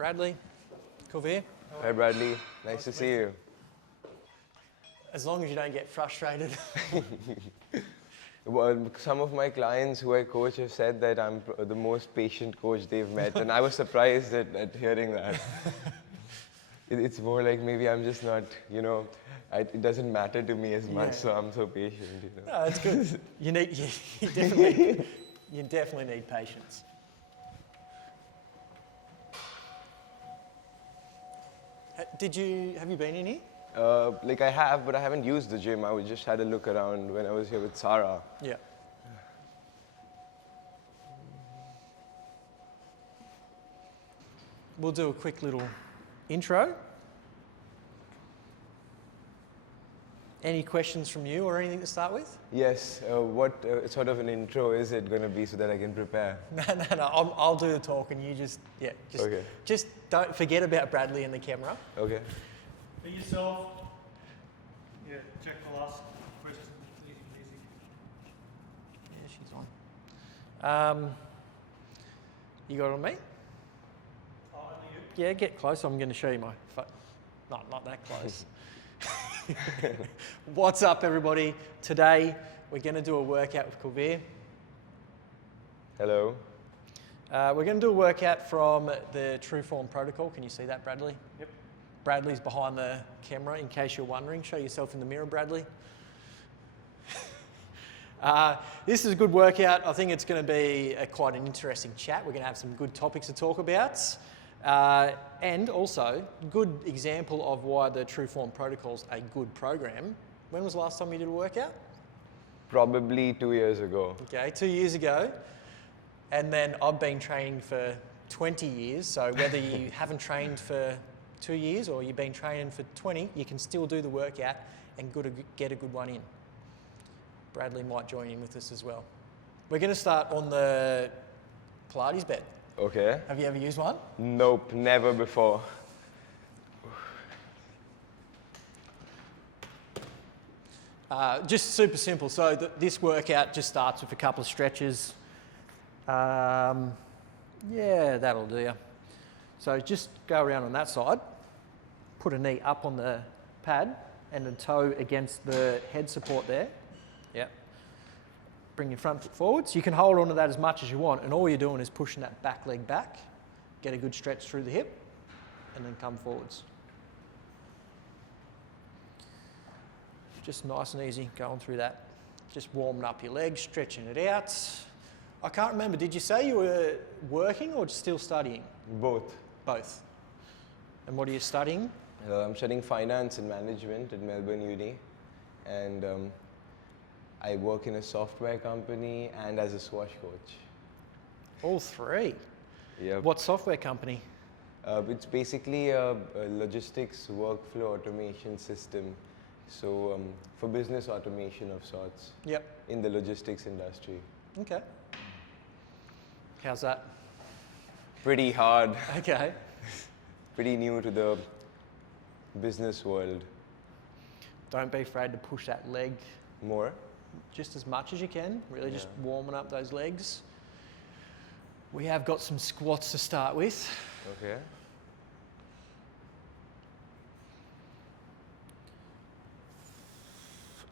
Bradley, Kulvir. Hi Bradley, nice to see you. As long as you don't get frustrated. Well, some of my clients who I coach have said that I'm the most patient coach they've met, and I was surprised at hearing that. It's more like maybe I'm just not, it doesn't matter to me as much, so I'm so patient. No, that's good. You definitely need patience. Have you been in here? Like I have, but I haven't used the gym. I just had a look around when I was here with Sarah. Yeah. We'll do a quick little intro. Any questions from you or anything to start with? Yes. What sort of an intro is it going to be so that I can prepare? No. I'll do the talk and you Okay. Just don't forget about Bradley and the camera. Okay. Be yourself. Yeah, check the last question. Easy. Yeah, she's on. You got it on me? Oh, only you? Yeah, get close. I'm going to show you my phone. Not that close. What's up, everybody? Today, we're going to do a workout with Kulvir. Hello. We're going to do a workout from the True Form protocol. Can you see that, Bradley? Yep. Bradley's behind the camera, in case you're wondering. Show yourself in the mirror, Bradley. This is a good workout. I think it's going to be quite an interesting chat. We're going to have some good topics to talk about. And also, good example of why the True Form protocol's a good program. When was the last time you did a workout? Probably 2 years ago. Okay, 2 years ago. And then I've been training for 20 years. So whether you haven't trained for 2 years or you've been training for 20, you can still do the workout and get a good one in. Bradley might join in with us as well. We're going to start on the Pilates bed. Okay. Have you ever used one? Nope, never before. Just super simple. So this workout just starts with a couple of stretches. Yeah, that'll do you. So just go around on that side, put a knee up on the pad and a toe against the head support there. Yep. Bring your front foot forwards. You can hold on to that as much as you want, and all you're doing is pushing that back leg back, get a good stretch through the hip, and then come forwards. Just nice and easy going through that. Just warming up your legs, stretching it out. I can't remember, did you say you were working or still studying? Both. Both. And what are you studying? I'm studying finance and management at Melbourne Uni, and I work in a software company and as a squash coach. All three? Yep. What software company? It's basically a logistics workflow automation system. So for business automation of sorts. Yep. In the logistics industry. Okay. How's that? Pretty hard. Okay. Pretty new to the business world. Don't be afraid to push that leg More? just as much as you can. Really just warming up those legs. We have got some squats to start with. Okay.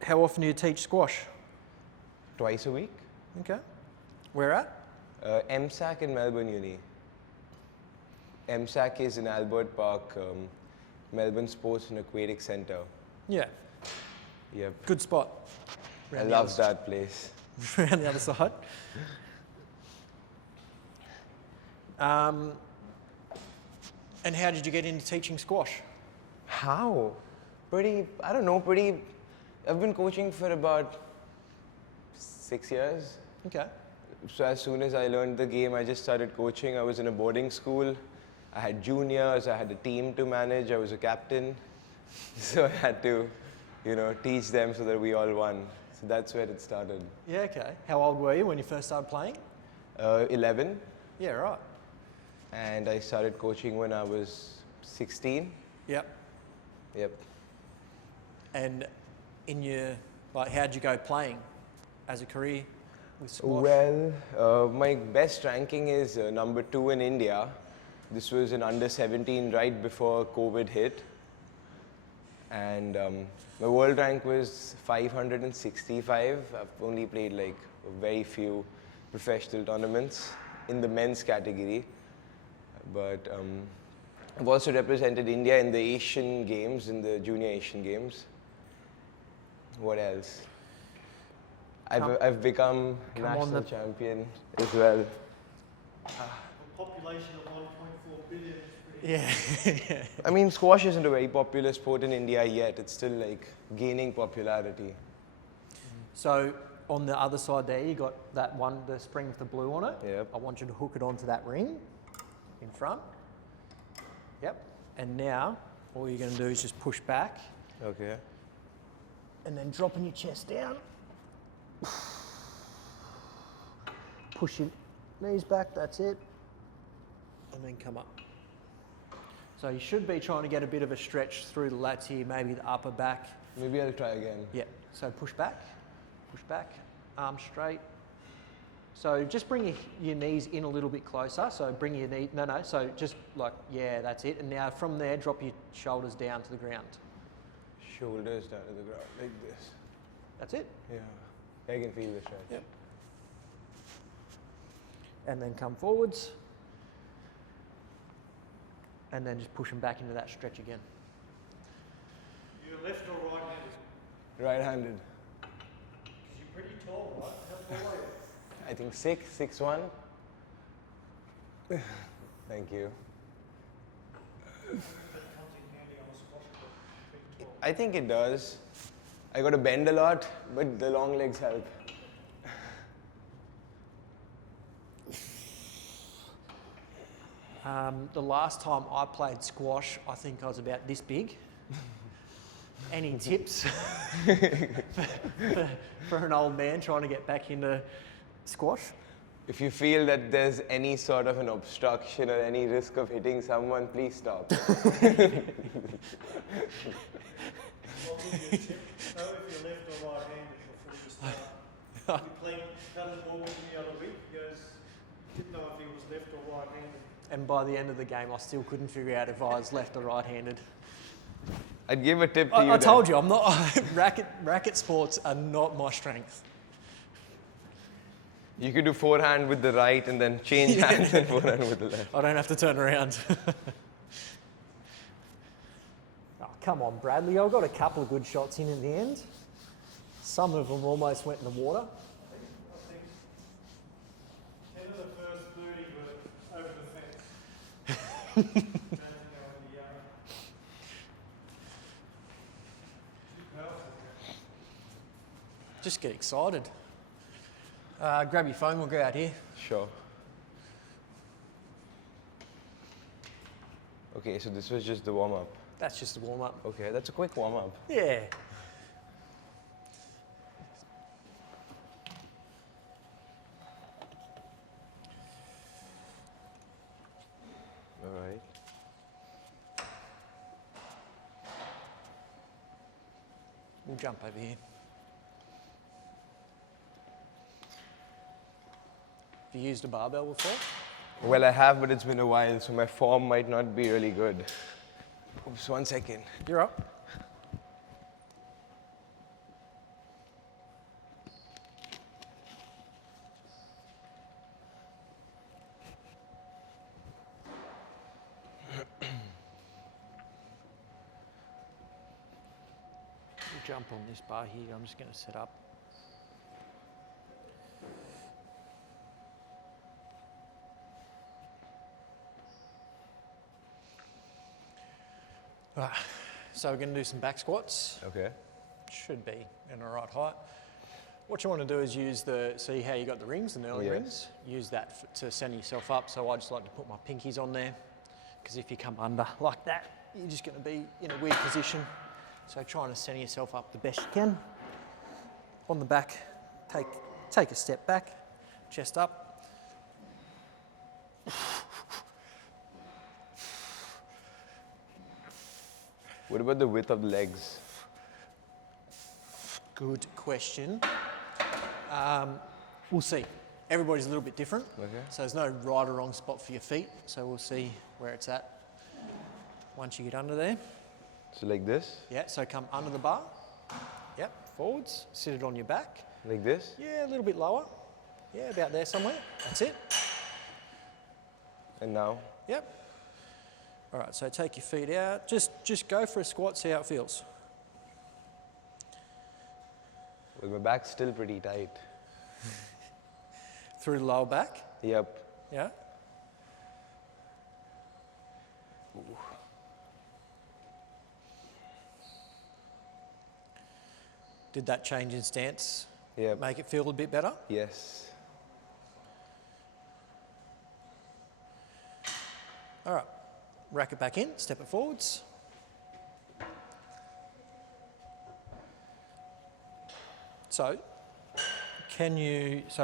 How often do you teach squash? Twice a week. Okay. Where at? MSAC in Melbourne Uni. MSAC is in Albert Park, Melbourne Sports and Aquatic Centre. Yeah. Yep. Good spot. I love that place. Around the other side. And how did you get into teaching squash? How? I've been coaching for about 6 years. Okay. So as soon as I learned the game, I just started coaching. I was in a boarding school. I had juniors, I had a team to manage, I was a captain. So I had to, teach them so that we all won. So that's where it started. Yeah, okay. How old were you when you first started playing? 11. Yeah, right. And I started coaching when I was 16. Yep. Yep. And how'd you go playing as a career with squash? Well, my best ranking is number 2 in India. This was in under 17 right before COVID hit. And my world rank was 565. I've only played like very few professional tournaments in the men's category. But I've also represented India in the Asian Games, in the Junior Asian Games. What else? I've become national champion as well. A population of 1.4 billion. Yeah. I mean, squash isn't a very popular sport in India yet. It's still like gaining popularity. So on the other side there, you got that one, the spring with the blue on it. Yep. I want you to hook it onto that ring in front. Yep. And now all you're going to do is just push back. Okay. And then dropping your chest down. Push your knees back, that's it. And then come up. So you should be trying to get a bit of a stretch through the lats here, maybe the upper back. Maybe I'll try again. Yeah, so push back, arms straight. So just bring your knees in a little bit closer. So bring your knee, so just like, yeah, that's it. And now from there, drop your shoulders down to the ground. Shoulders down to the ground, like this. That's it. Yeah, I can feel the stretch. Yep. And then come forwards. And then just push them back into that stretch again. You're left or right-handed? Right-handed. Because you're pretty tall, right? How tall are you? I think 6'1". Thank you. That comes in handy on a squash court, being tall. I think it does. I got to bend a lot, but the long legs help. The last time I played squash, I think I was about this big. Any tips for an old man trying to get back into squash? If you feel that there's any sort of an obstruction or any risk of hitting someone, please stop. I'll give you a tip. Know if you're left or right-handed before you start. We played paddleball with me the other week. He goes, didn't know if he was left or right-handed. And by the end of the game, I still couldn't figure out if I was left or right-handed. I'd give a tip to you. I told you, I'm not. racket sports are not my strength. You could do forehand with the right and then change hands and forehand with the left. I don't have to turn around. Oh, come on, Bradley. I got a couple of good shots in the end. Some of them almost went in the water. I think 10 of the first 30 were over the fence. Don't think they were in the yard. Too powerful. Just get excited. Grab your phone, we'll go out here. Sure. Okay, so this was just the warm-up. That's just a warm-up. Okay, that's a quick warm-up. Yeah. All right. We'll jump over here. Have you used a barbell before? Well, I have, but it's been a while, so my form might not be really good. Oops, 1 second. You're up. We'll jump on this bar here. I'm just going to set up. Right, so we're going to do some back squats. Okay. Should be in the right height. What you want to do is see how you got the rings, the knurling Yes. rings. Use that to center yourself up. So I just like to put my pinkies on there, because if you come under like that, you're just going to be in a weird position. So trying to center yourself up the best you can. On the back, take a step back, chest up. What about the width of the legs? Good question. We'll see. everybody's a little bit different. Okay. So there's no right or wrong spot for your feet. So we'll see where it's at once you get under there. So like this? Yeah, so come under the bar. Yep, forwards, sit it on your back. Like this? Yeah, a little bit lower. Yeah, about there somewhere. That's it. And now? Yep. All right, so take your feet out. Just go for a squat, see how it feels. Well, my back's still pretty tight. Through the lower back. Yep. Yeah. Did that change in stance Yep. make it feel a bit better? Yes. All right, rack it back in, step it forwards. So,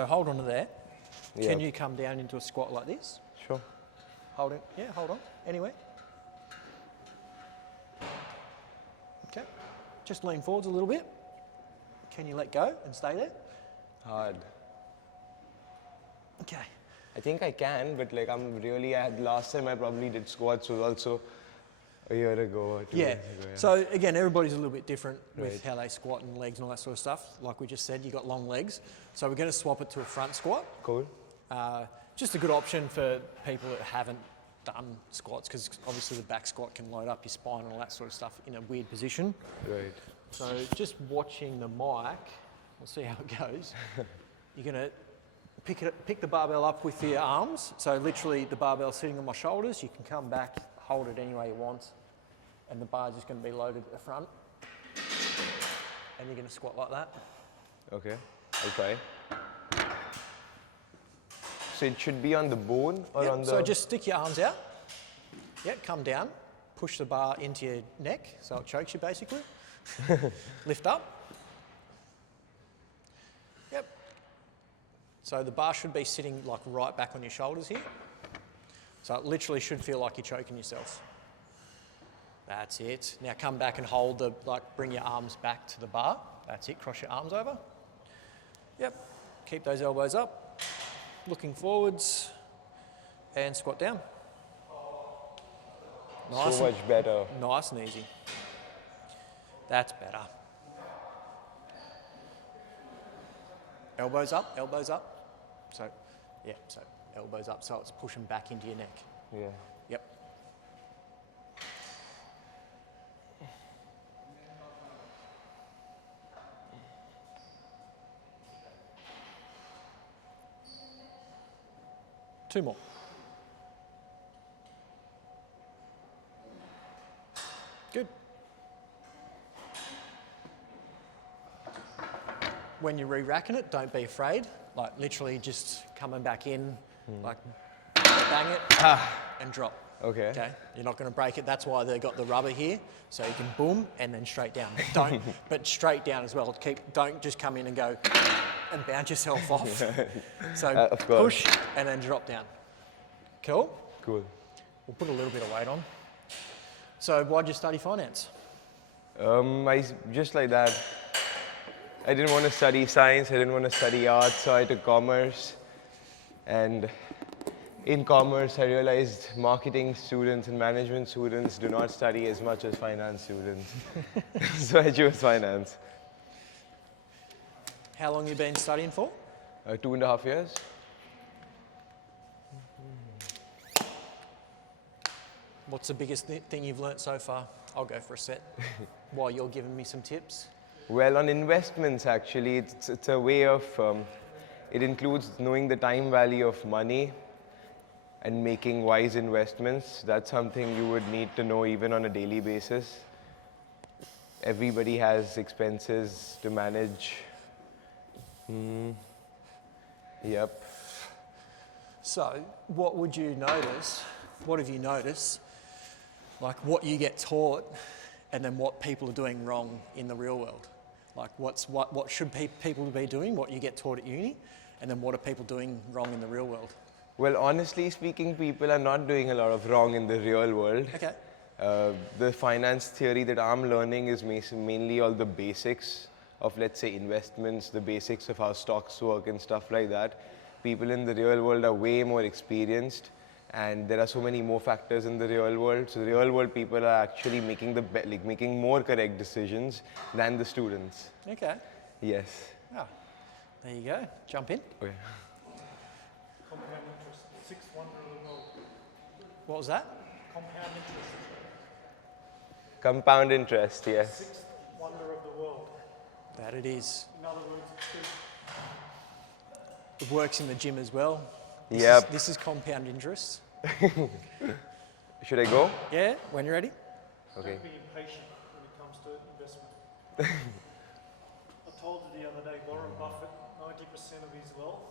hold on to there. Can Yep. you come down into a squat like this? Sure. Hold it, yeah, hold on, anywhere. Okay, just lean forwards a little bit. Can you let go and stay there? Hard. Okay. I think I can, but like last time I probably did squats was also a year ago or 2 Yeah. years ago. Yeah. So again, everybody's a little bit different with Right. how they squat and legs and all that sort of stuff. Like we just said, you got long legs. So we're going to swap it to a front squat. Cool. Just a good option for people that haven't done squats, because obviously the back squat can load up your spine and all that sort of stuff in a weird position. Right. So just watching the mic, we'll see how it goes. You're going to pick the barbell up with your arms. So literally the barbell sitting on my shoulders. You can come back, hold it any way you want, and the bar's just going to be loaded at the front. And you're going to squat like that. Okay. I'll try. So it should be on the bone or Yep, on the... So just stick your arms out. Yep, come down. Push the bar into your neck so it chokes you basically. Lift up. Yep. So the bar should be sitting like right back on your shoulders here. So it literally should feel like you're choking yourself. That's it. Now come back and hold bring your arms back to the bar. That's it, cross your arms over. Yep, keep those elbows up. Looking forwards and squat down. Nice, So much better. nice and easy. That's better. Elbows up, elbows up. So, yeah, so elbows up so it's pushing back into your neck. Yeah. Yep. Two more. Good. When you're re-racking it, don't be afraid. Like literally just coming back in, like bang it and drop. Okay. Okay, you're not going to break it. That's why they got the rubber here, so you can boom and then straight down. But straight down as well. Don't just come in and go and bounce yourself off. So of course. push and then drop down. Cool. Cool. We'll put a little bit of weight on. So why'd you study finance? Just like that. I didn't want to study science. I didn't want to study arts, so I took commerce. And in commerce, I realized marketing students and management students do not study as much as finance students. So I chose finance. How long you been studying for? 2.5 years. What's the biggest thing you've learnt so far? I'll go for a set while you're giving me some tips. Well, on investments, actually, it's a way of, it includes knowing the time value of money and making wise investments. That's something you would need to know even on a daily basis. Everybody has expenses to manage. Yep. So what would you notice? What have you noticed? Like what you get taught and then what people are doing wrong in the real world. Like what should people be doing, what you get taught at uni, and then what are people doing wrong in the real world? Well, honestly speaking, people are not doing a lot of wrong in the real world. Okay. The finance theory that I'm learning is mainly all the basics of, let's say, investments, the basics of how stocks work and stuff like that. people in the real world are way more experienced, and there are so many more factors in the real world. So the real world people are actually making making more correct decisions than the students. Okay. Yes. Oh, there you go. Jump in. Okay. Compound interest, sixth wonder of the world. What was that? Compound interest, Compound interest, yes. sixth wonder of the world. That it is. In other words, it's good. It works in the gym as well. Yep. This is compound interest. Should I go? Yeah, when you're ready. Okay. Don't be impatient when it comes to investment. I told you the other day, Warren Buffett, 90% of his wealth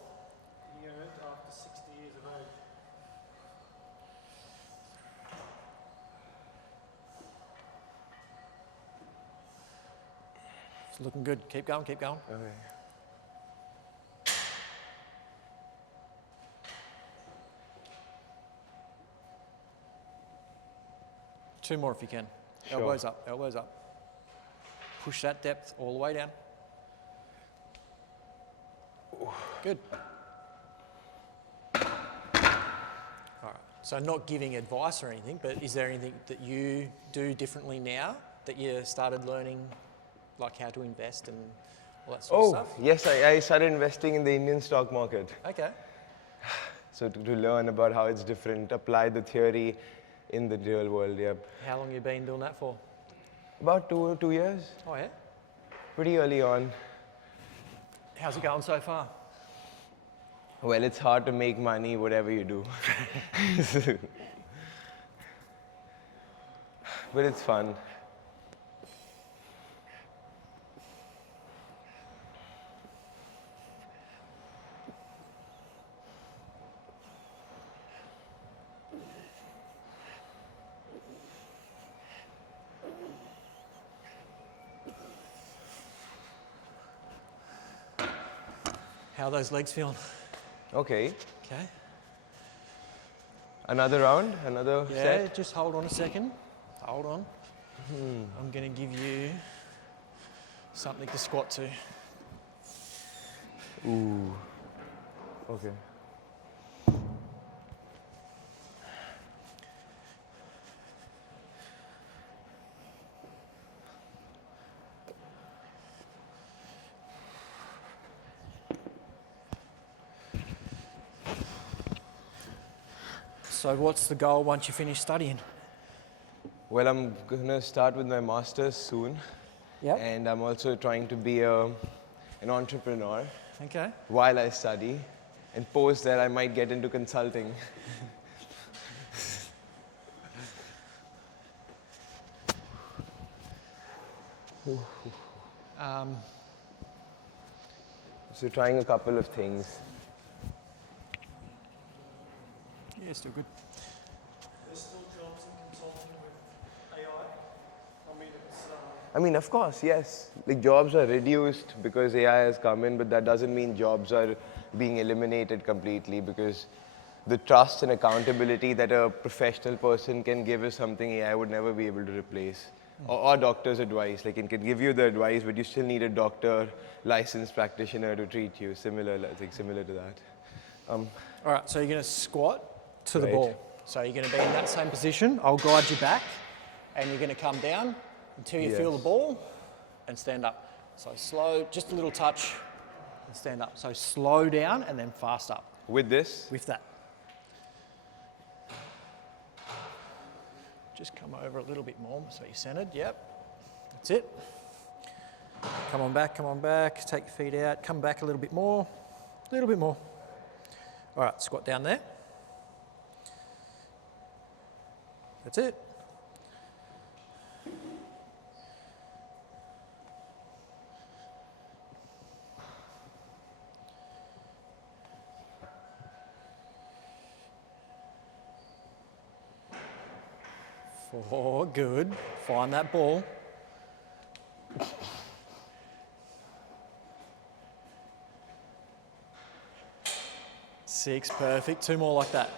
he earned after 60 years of age. It's looking good. Keep going, keep going. Okay. Two more if you can. Sure. Elbows up, elbows up. Push that depth all the way down. Good. All right. So not giving advice or anything, but is there anything that you do differently now that you started learning, like how to invest and all that sort of Oh, stuff? yes, I started investing in the Indian stock market. Okay. So to learn about how it's different, apply the theory in the real world, yep. How long you been doing that for? About two years, Oh yeah. pretty early on. How's it going so far? Well, it's hard to make money whatever you do. But it's fun. How are those legs feeling? Okay, Okay. another round, another Yeah, set. just hold on a second. Hold on. I'm going to give you something to squat to. Ooh, okay. So what's the goal once you finish studying? Well, I'm gonna start with my master's soon. Yep. And I'm also trying to be an entrepreneur Okay. while I study. And post that I might get into consulting. So trying a couple of things. Yeah, still good. There's still jobs in consulting with AI. I mean, it's I mean, of course, yes. Like jobs are reduced because AI has come in, but that doesn't mean jobs are being eliminated completely, because the trust and accountability that a professional person can give is something AI would never be able to replace. Or doctor's advice. Like it can give you the advice, but you still need a doctor, licensed practitioner to treat you. Similar to that. All right, so you're going to squat to the Right. ball. So you're going to be in that same position. I'll guide you back, and you're going to come down until you feel Yes. the ball and stand up. So slow, just a little touch and stand up. So slow down and then fast up With this, with that. Just come over a little bit more so you're centered. Yep, that's it. Come on back, take your feet out, come back a little bit more, a little bit more. All right, squat down there. That's it. Four, good. Find that ball. Six, perfect. Two more like that.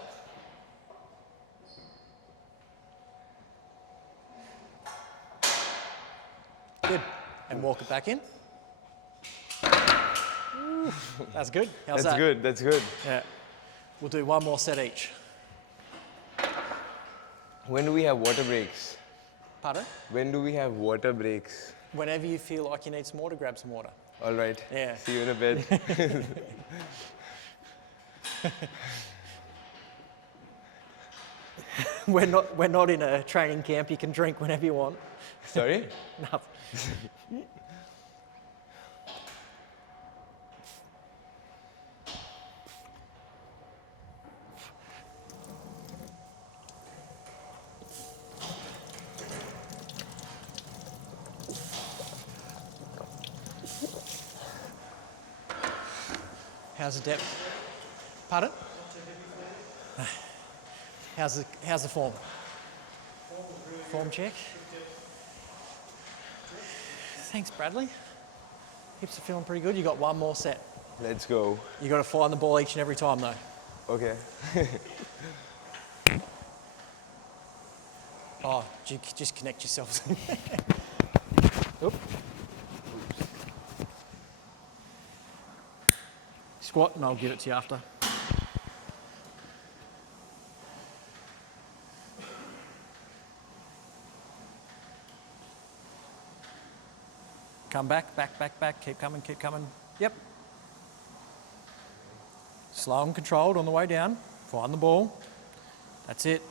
Good. And walk it back in. That's good. How's That's that? good, that's good. Yeah. We'll do one more set each. When do we have water breaks? Pardon? When do we have water breaks? Whenever you feel like you need some water, grab some water. All right. Yeah. See you in a bit. We're not in a training camp. You can drink whenever you want. Sorry? Nothing. How's the depth? Pardon? How's the form? Form check. Thanks, Bradley. Hips are feeling pretty good. You got one more set. Let's go. You got to find the ball each and every time, though. Okay. Oh, just connect yourselves. Oop. Squat, and I'll give it to you after. Come back, back, back, back. Keep coming, keep coming. Yep. Slow and controlled on the way down. Find the ball. That's it.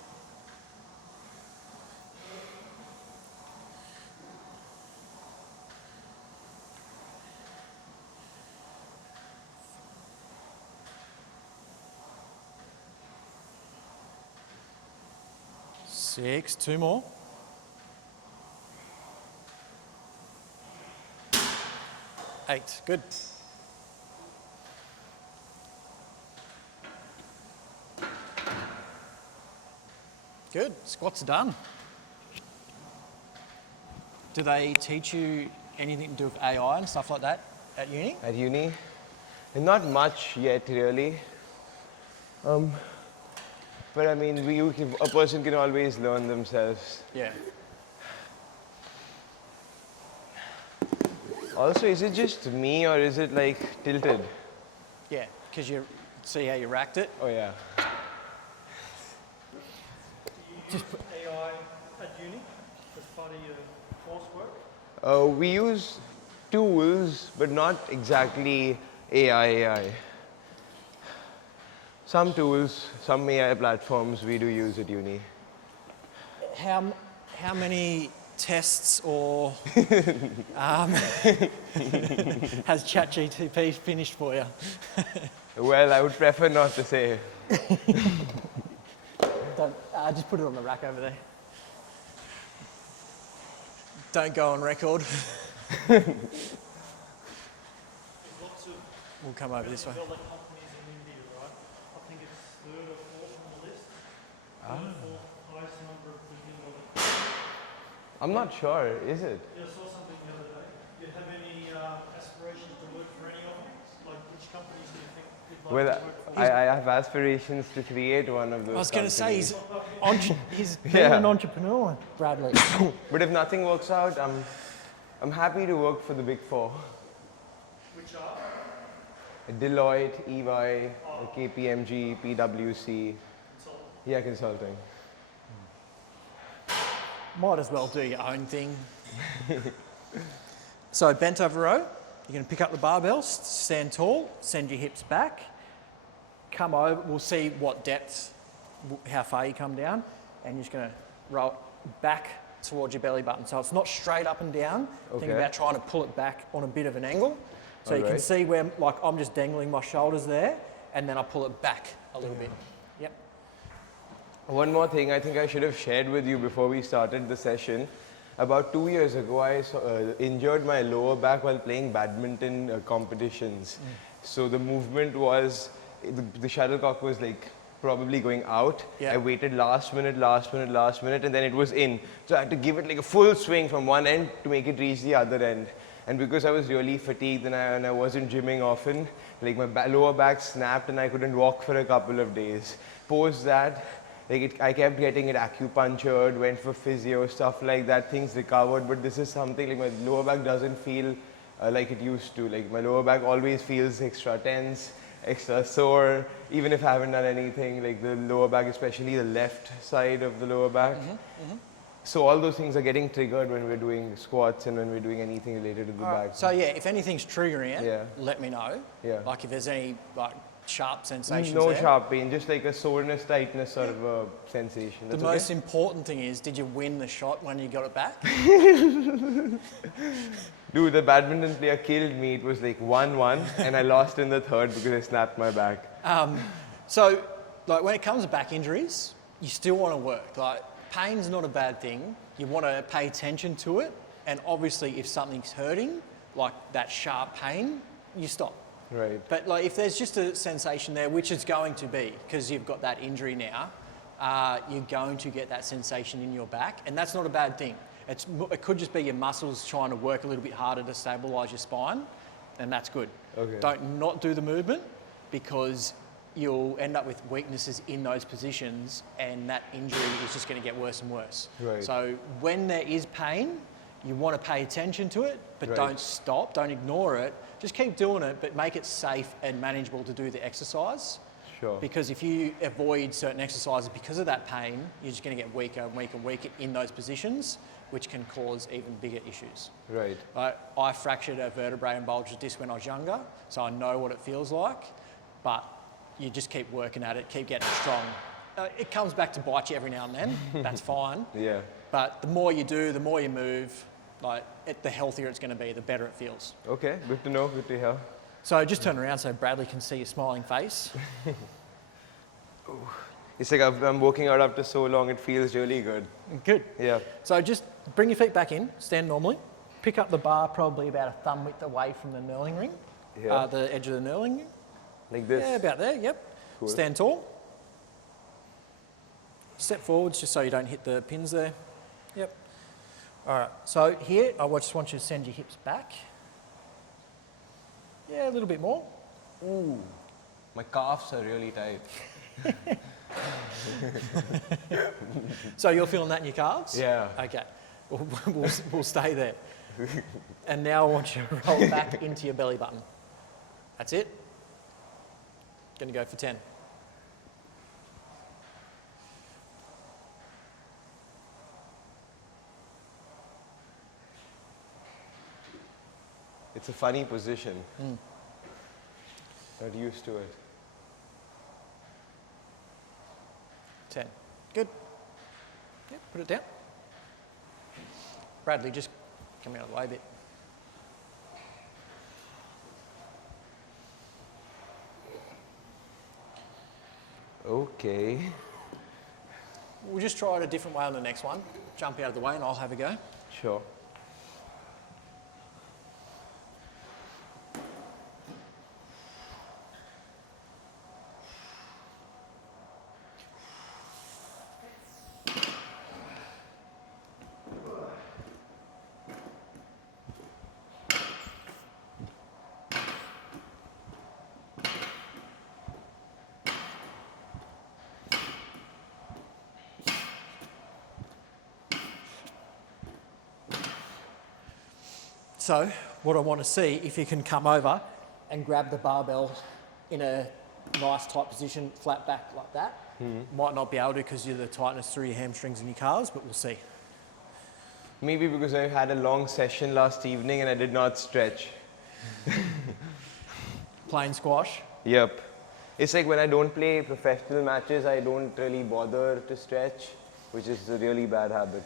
Six, two more. Eight, good. Good, squats are done. Do they teach you anything to do with AI and stuff like that at uni? At uni? Not much yet, really. But I mean, a person can always learn themselves. Yeah. Also, is it just me or is it like tilted? Yeah, because you see how you racked it. Oh yeah. Just put AI at uni as part of your coursework. We use tools, but not exactly AI. Some tools, some AI platforms we do use at uni. How many tests or has ChatGPT finished for you? Well, I would prefer not to say. Don't, just put it on the rack over there. Don't go on record. There's lots of We'll come over this way. developed companies in India, right? I think it's third or fourth on the list. Third or fourth highest number of billion-dollar. I'm not sure, is it? Yeah, I saw something the other day. Do you have any aspirations to work for any of them? Like which companies do you think you'd like Well, to work for? I have aspirations to create one of those. I was going to say companies. he's being Yeah. an entrepreneur, Bradley. But if nothing works out, I'm happy to work for the Big Four. Which are? Deloitte, EY, KPMG, PwC. Consultant. Yeah, consulting. Might as well do your own thing. So bent over row, you're going to pick up the barbell, stand tall, send your hips back, come over, we'll see what depth, how far you come down, and you're just going to roll back towards your belly button. So it's not straight up and down. Think Okay. about trying to pull it back on a bit of an angle. So you can Alright. see where, like I'm just dangling my shoulders there, and then I pull it back a little bit. Yep. One more thing I think I should have shared with you before we started the session. About 2 years ago, I injured my lower back while playing badminton competitions. So the movement was, the shuttlecock was like probably going out. Yeah. I waited last minute, and then it was in. So I had to give it like a full swing from one end to make it reach the other end. And because I was really fatigued and I wasn't gymming often, like my lower back snapped and I couldn't walk for a couple of days. Post that, I kept getting it acupunctured, went for physio, stuff like that, things recovered, but this is something like my lower back doesn't feel like it used to. Like my lower back always feels extra tense, extra sore, even if I haven't done anything. Like the lower back, especially the left side of the lower back. So all those things are getting triggered when we're doing squats and when we're doing anything related to the back. So yeah, if anything's triggering it, Yeah. let me know. Yeah. Like if there's any like sharp sensations No there. sharp pain, just like a soreness, tightness sort of a sensation. The That's most important thing is, did you win the shot when you got it back? Dude, the badminton player killed me. It was like 1-1 and I lost in the third because I snapped my back. So, like when it comes to back injuries, you still want to work. Like pain's not a bad thing. You want to pay attention to it, and obviously, if something's hurting, like that sharp pain, you stop. Right. But like if there's just a sensation there, which it's going to be because you've got that injury now, you're going to get that sensation in your back, and that's not a bad thing. It could just be your muscles trying to work a little bit harder to stabilise your spine, and that's good. Okay. Don't not do the movement because you'll end up with weaknesses in those positions, and that injury is just going to get worse and worse. Right. So when there is pain, you want to pay attention to it, but Right. don't stop, don't ignore it. Just keep doing it, but make it safe and manageable to do the exercise. Sure. Because if you avoid certain exercises because of that pain, you're just going to get weaker and weaker and weaker in those positions, which can cause even bigger issues. Right. I fractured a vertebrae and bulged a disc when I was younger, so I know what it feels like, but you just keep working at it, keep getting strong. It comes back to bite you every now and then, that's fine. Yeah. But the more you do, the more you move, the healthier it's going to be, the better it feels. Okay, good to know, good to hear. So just turn around so Bradley can see your smiling face. It's like I'm working out after so long, it feels really good. Good. Yeah. So just bring your feet back in, stand normally. Pick up the bar probably about a thumb width away from the knurling ring, Yeah. the edge of the knurling ring. Like this. Yeah, about there, yep. Cool. Stand tall. Step forwards just so you don't hit the pins there. Yep. All right, so here, I just want you to send your hips back. Yeah, a little bit more. Ooh, my calves are really tight. So you're feeling that in your calves? Yeah. Okay, we'll stay there. And now I want you to roll back into your belly button. That's it. Going to go for 10. It's a funny position. Not used to it. 10. Good. Yep, put it down. Bradley, just come out of the way a bit. Okay. We'll just try it a different way on the next one. Jump out of the way and I'll have a go. Sure. So what I want to see, if you can come over and grab the barbell in a nice tight position, flat back like that. Might not be able to because you're the tightness through your hamstrings and your calves, but we'll see. Maybe because I had a long session last evening and I did not stretch. Plain squash. Yep. It's like when I don't play professional matches, I don't really bother to stretch, which is a really bad habit.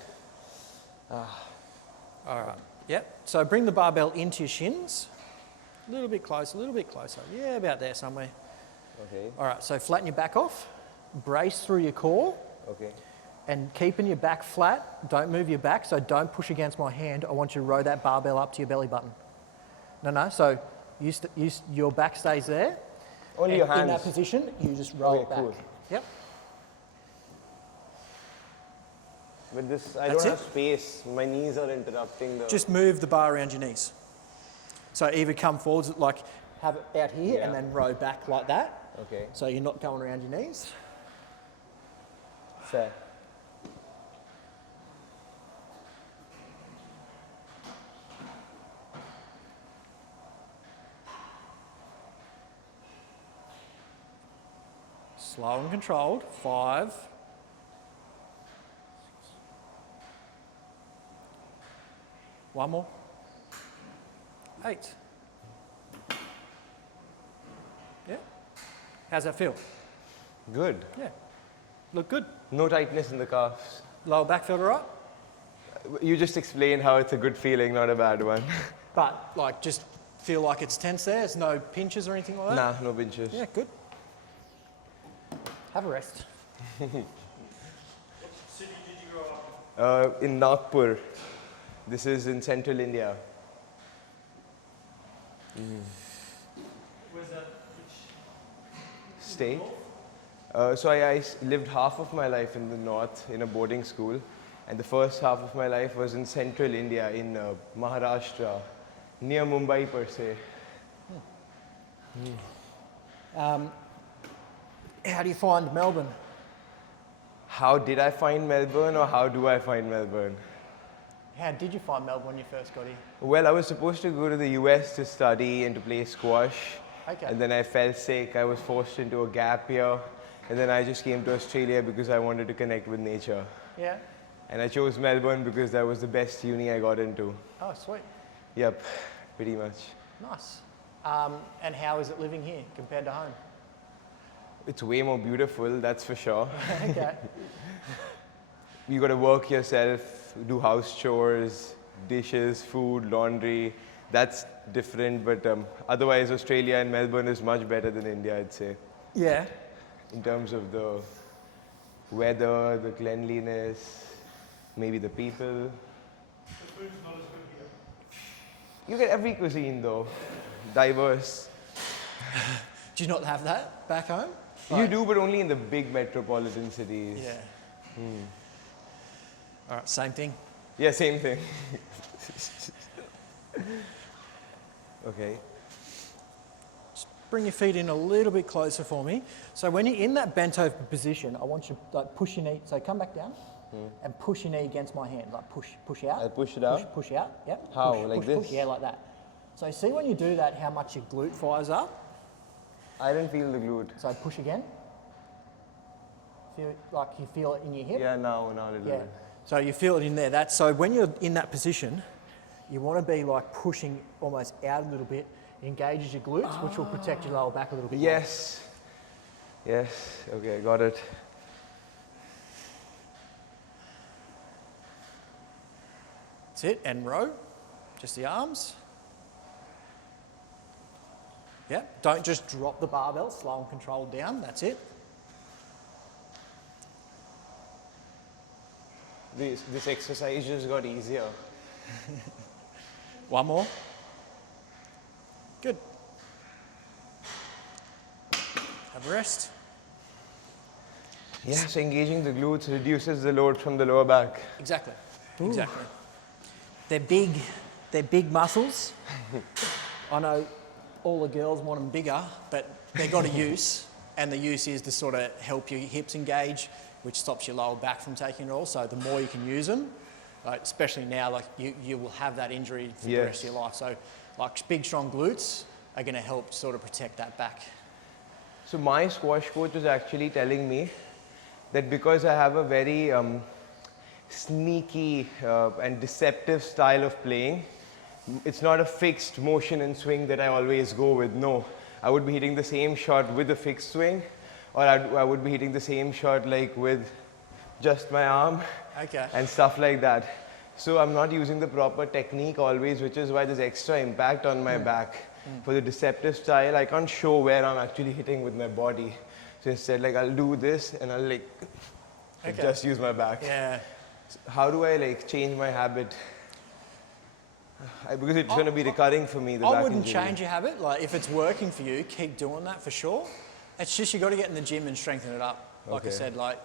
All right. Yep. So bring the barbell into your shins. A little bit closer, a little bit closer. Yeah, about there somewhere. Okay. All right. So flatten your back off. Brace through your core. Okay. And keeping your back flat. Don't move your back. So don't push against my hand. I want you to row that barbell up to your belly button. No. So your back stays there. Only And your hands. in that position, you just roll Okay, it back. cool. Yep. With this, I That's don't it. have space. My knees are interrupting the... Just move the bar around your knees. So either come forwards, like have it out here, and Yeah. then row back like that. Okay. So you're not going around your knees. Fair. Slow and controlled. 5. 1 more. 8. Yeah. How's that feel? Good. Yeah. Look good. No tightness in the calves. Lower back feel all right? You just explained how it's a good feeling, not a bad one. But like just feel like it's tense there? There's no pinches or anything like that? Nah, no pinches. Yeah, good. Have a rest. What city did you grow up In Nagpur. This is in central India. in? Where's that? State. So I lived half of my life in the north in a boarding school, and the first half of my life was in central India, in Maharashtra, near Mumbai per se. How do you find Melbourne? How did I find Melbourne, or how do I find Melbourne? How did you find Melbourne when you first got here? Well, I was supposed to go to the US to study and to play squash. Okay. And then I fell sick. I was forced into a gap year. And then I just came to Australia because I wanted to connect with nature. Yeah. And I chose Melbourne because that was the best uni I got into. Oh, sweet. Yep, pretty much. Nice. And how is it living here compared to home? It's way more beautiful, that's for sure. Okay. You got to work yourself, do house chores, dishes, food, laundry. That's different, but otherwise Australia and Melbourne is much better than India, I'd say. Yeah. In terms of the weather, the cleanliness, maybe the people. The food's not as good here. You get every cuisine though, diverse. Do you not have that back home? You do, but only in the big metropolitan cities. Yeah. All right, same thing. Yeah, same thing. Okay. Just bring your feet in a little bit closer for me. So when you're in that bent over position, I want you to like push your knee. So come back down and push your knee against my hand. Like push out. I push it out? Push out. Yep. How? Push, Like push, this? Push. Yeah, like that. So see when you do that, how much your glute fires up. I didn't feel the glute. So push again. Feel like you feel it in your hip. Yeah, now a little Yeah. bit. So you feel it in there. That's so when you're in that position, you want to be like pushing almost out a little bit. It engages your glutes, which will protect your lower back a little bit. Yes. Yes. Okay, got it. That's it. And row, just the arms. Yeah. Don't just drop the barbell. Slow and controlled down. That's it. This exercise just got easier. One more. Good. Have a rest. Yeah, so engaging the glutes reduces the load from the lower back. Exactly. Exactly. They're big muscles. I know all the girls want them bigger, but they've got a use, and the use is to sort of help your hips engage, which stops your lower back from taking it all. So the more you can use them, like especially now, like you will have that injury for the rest of your life. So like big, strong glutes are going to help sort of protect that back. So my squash coach was actually telling me that because I have a very sneaky and deceptive style of playing, it's not a fixed motion and swing that I always go with. No, I would be hitting the same shot with a fixed swing, or I would be hitting the same shot like with just my arm and stuff like that. So I'm not using the proper technique always, which is why there's extra impact on my back. For the deceptive style, I can't show where I'm actually hitting with my body. So instead, like I'll do this and I'll like just use my back. Yeah. How do I like change my habit? Because it's going to be recurring for me. I wouldn't change your habit. Like if it's working for you, keep doing that for sure. It's just you got to get in the gym and strengthen it up. Like I said, like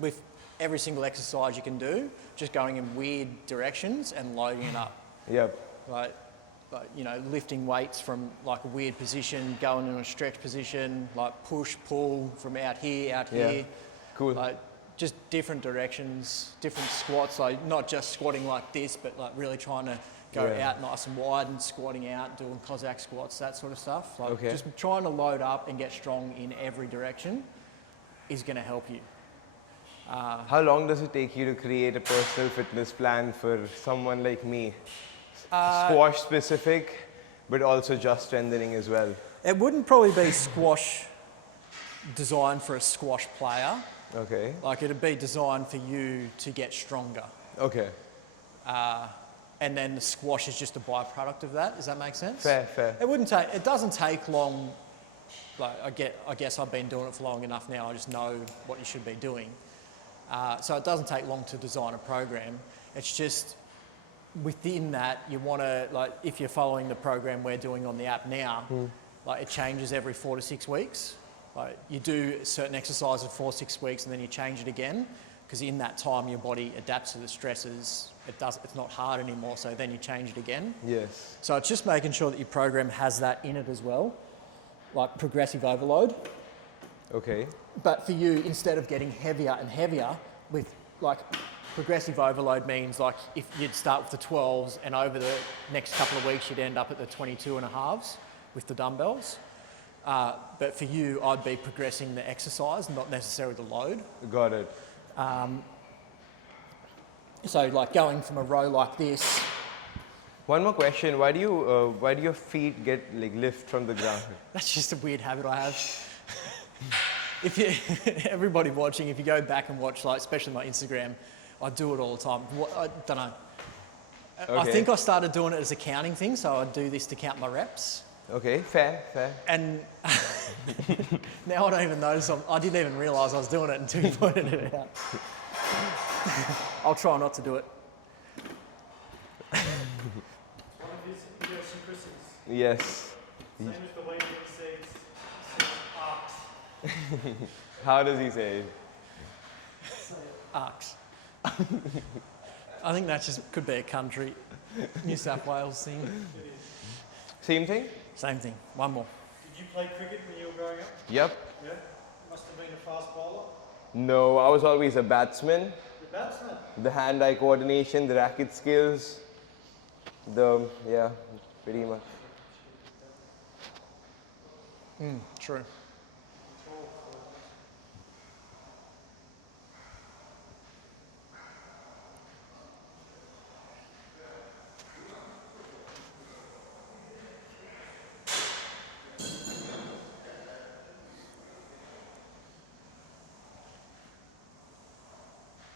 with every single exercise you can do, just going in weird directions and loading it up. Yep. Like you know, lifting weights from like a weird position, going in a stretch position, like push, pull from out here. Cool. Like just different directions, different squats. Like not just squatting like this, but like really trying to go out nice and wide and squatting out, doing Cossack squats, that sort of stuff. Like just trying to load up and get strong in every direction. is going to help you. How long does it take you to create a personal fitness plan for someone like me? Squash specific, but also just strengthening as well. It wouldn't probably be squash designed for a squash player. Okay. Like it'd be designed for you to get stronger. Okay. And then the squash is just a byproduct of that. Does that make sense? Fair. It doesn't take long. Like I guess I've been doing it for long enough now. I just know what you should be doing. So it doesn't take long to design a program. It's just within that you want to, like, if you're following the program we're doing on the app now, like it changes every 4 to 6 weeks. Like you do certain exercises for 4 or 6 weeks and then you change it again, because in that time your body adapts to the stresses. It's not hard anymore, so then you change it again. Yes. So it's just making sure that your program has that in it as well, like progressive overload. Okay. But for you, instead of getting heavier and heavier, with like progressive overload means like if you'd start with the 12s and over the next couple of weeks you'd end up at the 22 and a halves with the dumbbells. But for you, I'd be progressing the exercise, not necessarily the load. Got it. So like going from a row like this. One more question. Why do your feet get like lift from the ground? That's just a weird habit I have. If you, everybody watching, if you go back and watch, like especially my Instagram, I do it all the time. I don't know. Okay. I think I started doing it as a counting thing, so I'd do this to count my reps. Okay, fair. And now I don't even notice. I didn't even realise I was doing it until you pointed it out. I'll try not to do it. One of his idiosyncrasies. Yes. Same as the way he says arcs. How does he say it? Arcs. I think that just could be a country, New South Wales thing. Same thing? Same thing. One more. Did you play cricket when you were growing up? Yep. Yeah. Must have been a fast bowler. No, I was always a batsman. The batsman. The hand-eye coordination, the racket skills, pretty much. True.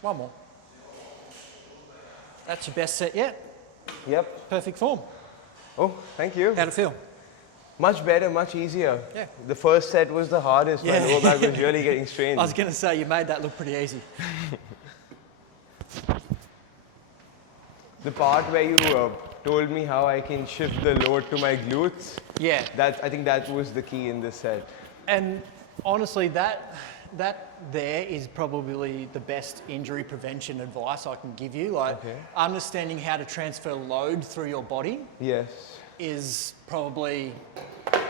One more. That's your best set yet. Yep. Perfect form. Oh, thank you. How'd it feel? Much better, much easier. Yeah. The first set was the hardest. My lower back was really getting strained. I was going to say, you made that look pretty easy. The part where you told me how I can shift the load to my glutes, Yeah. I think that was the key in this set. And honestly, that there is probably the best injury prevention advice I can give you. Like understanding how to transfer load through your body Yes. is probably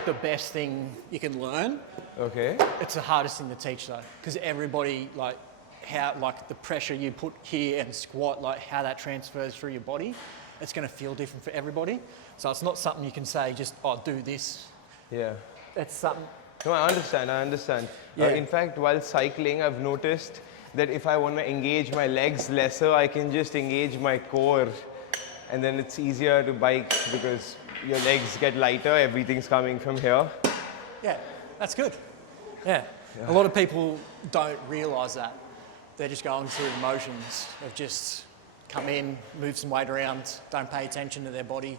the best thing you can learn. Okay. It's the hardest thing to teach though, because everybody how the pressure you put here and squat, like how that transfers through your body, it's going to feel different for everybody. So it's not something you can say just, oh, do this. Yeah. It's something. No, I understand. Yeah. In fact, while cycling, I've noticed that if I want to engage my legs lesser, I can just engage my core. And then it's easier to bike because your legs get lighter, everything's coming from here. Yeah, that's good. Yeah. A lot of people don't realise that. They're just going through the motions of just come in, move some weight around, don't pay attention to their body.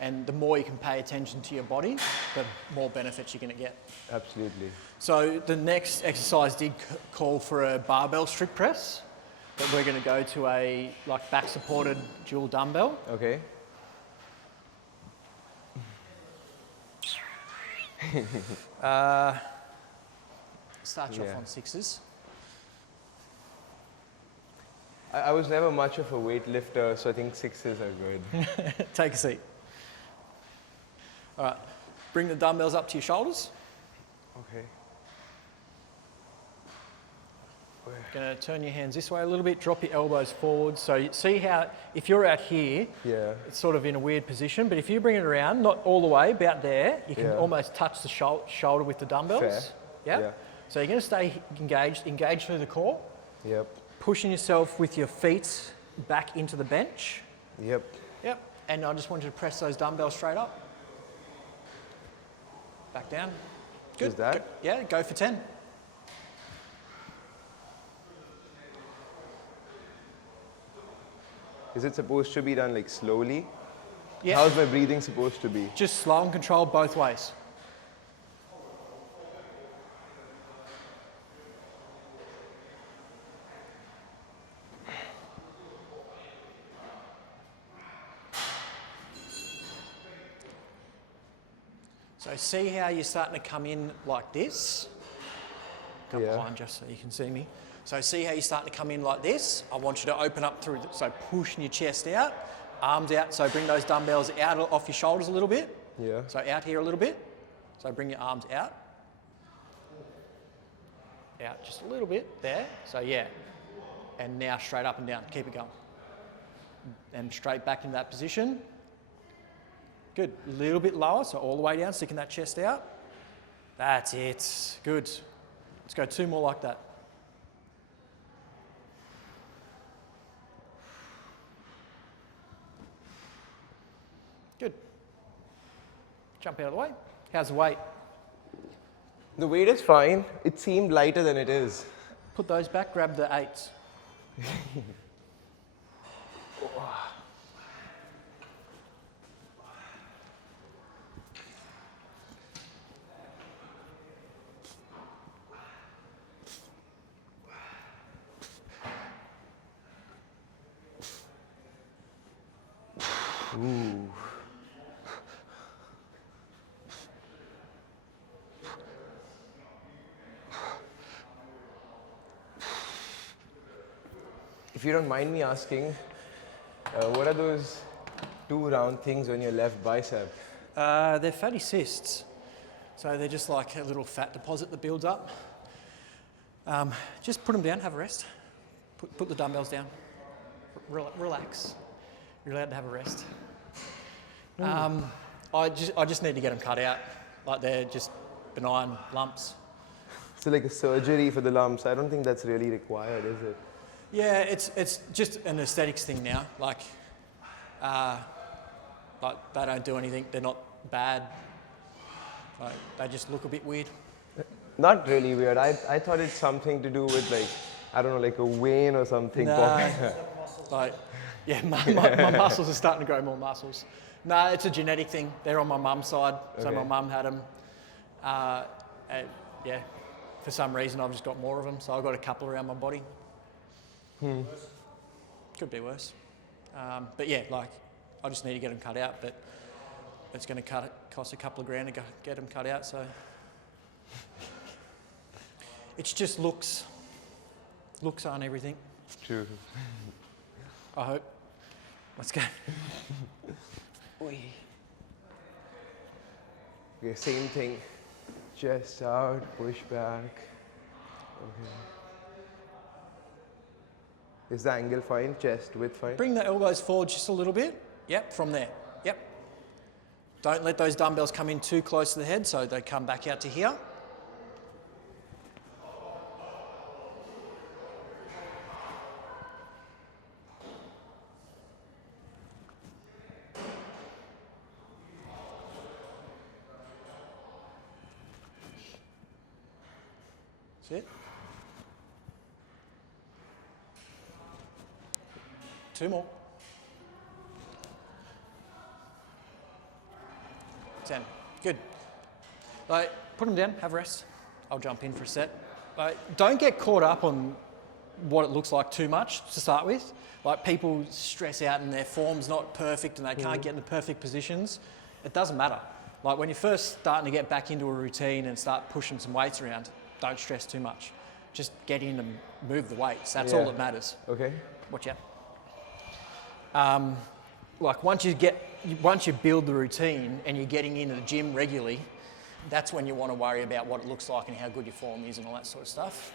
And the more you can pay attention to your body, the more benefits you're going to get. Absolutely. So the next exercise did call for a barbell strict press, but we're going to go to a back supported dual dumbbell. Okay. Start you off on sixes. I was never much of a weightlifter, so I think sixes are good. Take a seat. All right, bring the dumbbells up to your shoulders. Okay. Going to turn your hands this way a little bit, drop your elbows forward. So you see how, if you're out here, it's sort of in a weird position, but if you bring it around, not all the way, about there, you can almost touch the shoulder with the dumbbells. Fair. Yeah? Yeah. So you're going to stay engaged through the core, Yep. pushing yourself with your feet back into the bench. Yep. Yep. And I just want you to press those dumbbells straight up. Back down. Good. Just that? Yeah, go for 10. Is it supposed to be done like slowly? Yeah. How's my breathing supposed to be? Just slow and controlled both ways. So see how you're starting to come in like this? Come Yeah. behind just so you can see me. So see how you're starting to come in like this? I want you to open up through, so pushing your chest out, arms out. So bring those dumbbells out off your shoulders a little bit. Yeah. So out here a little bit. So bring your arms out. Out just a little bit there. So yeah. And now straight up and down. Keep it going. And straight back into that position. Good. A little bit lower, so all the way down, sticking that chest out. That's it. Good. Let's go 2 more like that. Good. Jump out of the way. How's the weight? The weight is fine. It seemed lighter than it is. Put those back, grab the 8s. Ooh. If you don't mind me asking, what are those 2 round things on your left bicep? They're fatty cysts. So they're just like a little fat deposit that builds up. Just put them down, have a rest. Put the dumbbells down. Relax. You're allowed to have a rest. I just need to get them cut out. Like they're just benign lumps. So like a surgery for the lumps, I don't think that's really required, is it? Yeah, it's just an aesthetics thing now. Like they don't do anything. They're not bad. Like they just look a bit weird. Not really weird. I thought it's something to do with like, I don't know, like a vein or something. No, like, yeah, my muscles are starting to grow more muscles. No, it's a genetic thing. They're on my mum's side, so Okay. my mum had them. Yeah, for some reason I've just got more of them, so I've got a couple around my body. Could be worse. But yeah, like, I just need to get them cut out, but it's going to cost a couple of grand to get them cut out, so. It's just looks. Looks aren't everything, True. I hope. Let's go. Okay, same thing. Chest out, push back. Okay. Is the angle fine? Chest width fine? Bring the elbows forward just a little bit. Yep, from there. Yep. Don't let those dumbbells come in too close to the head, so they come back out to here. That's it. 2 more. 10. Good. Like, put them down, have a rest. I'll jump in for a set. Like, don't get caught up on what it looks like too much to start with. Like, people stress out and their form's not perfect and they can't get in the perfect positions. It doesn't matter. Like, when you're first starting to get back into a routine and start pushing some weights around, don't stress too much. Just get in and move the weights. That's all that matters. Okay. Watch out. Like once you build the routine and you're getting into the gym regularly, that's when you want to worry about what it looks like and how good your form is and all that sort of stuff.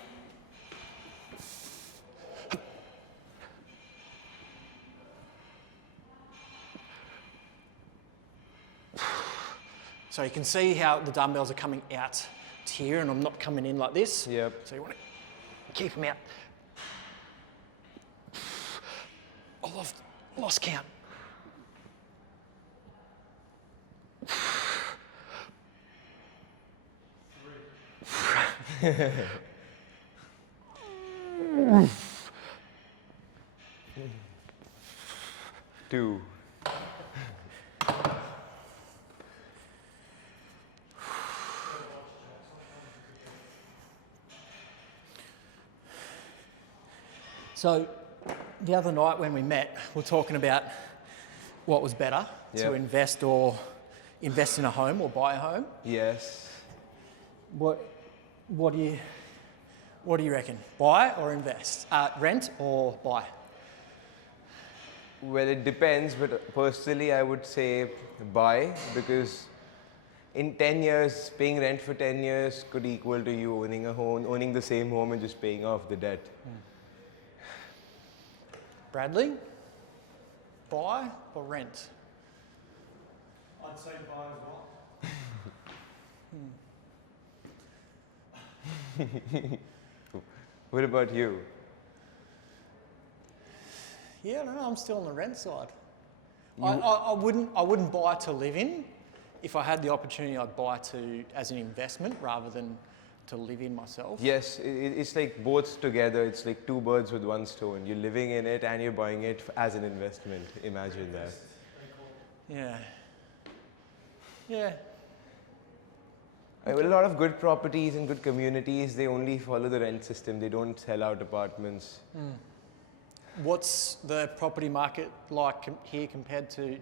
So you can see how the dumbbells are coming out here and I'm not coming in like this. Yep. So you want to keep them out. I lost count. Two. So the other night when we met, we were talking about what was better, to Yep. invest in a home or buy a home. Yes. What do you reckon? Buy or invest? Rent or buy? Well, it depends, but personally, I would say buy, because in 10 years, paying rent for 10 years could equal to you owning a home, owning the same home and just paying off the debt. Bradley? Buy or rent? I'd say buy as well. What about you? Yeah, I don't know. I'm still on the rent side. I wouldn't buy to live in. If I had the opportunity, I'd buy as an investment rather than to live in myself. Yes, it's like both together. It's like two birds with one stone. You're living in it and you're buying it as an investment. Imagine that. Yeah. Yeah. A lot of good properties and good communities, they only follow the rent system. They don't sell out apartments. What's the property market like here compared to?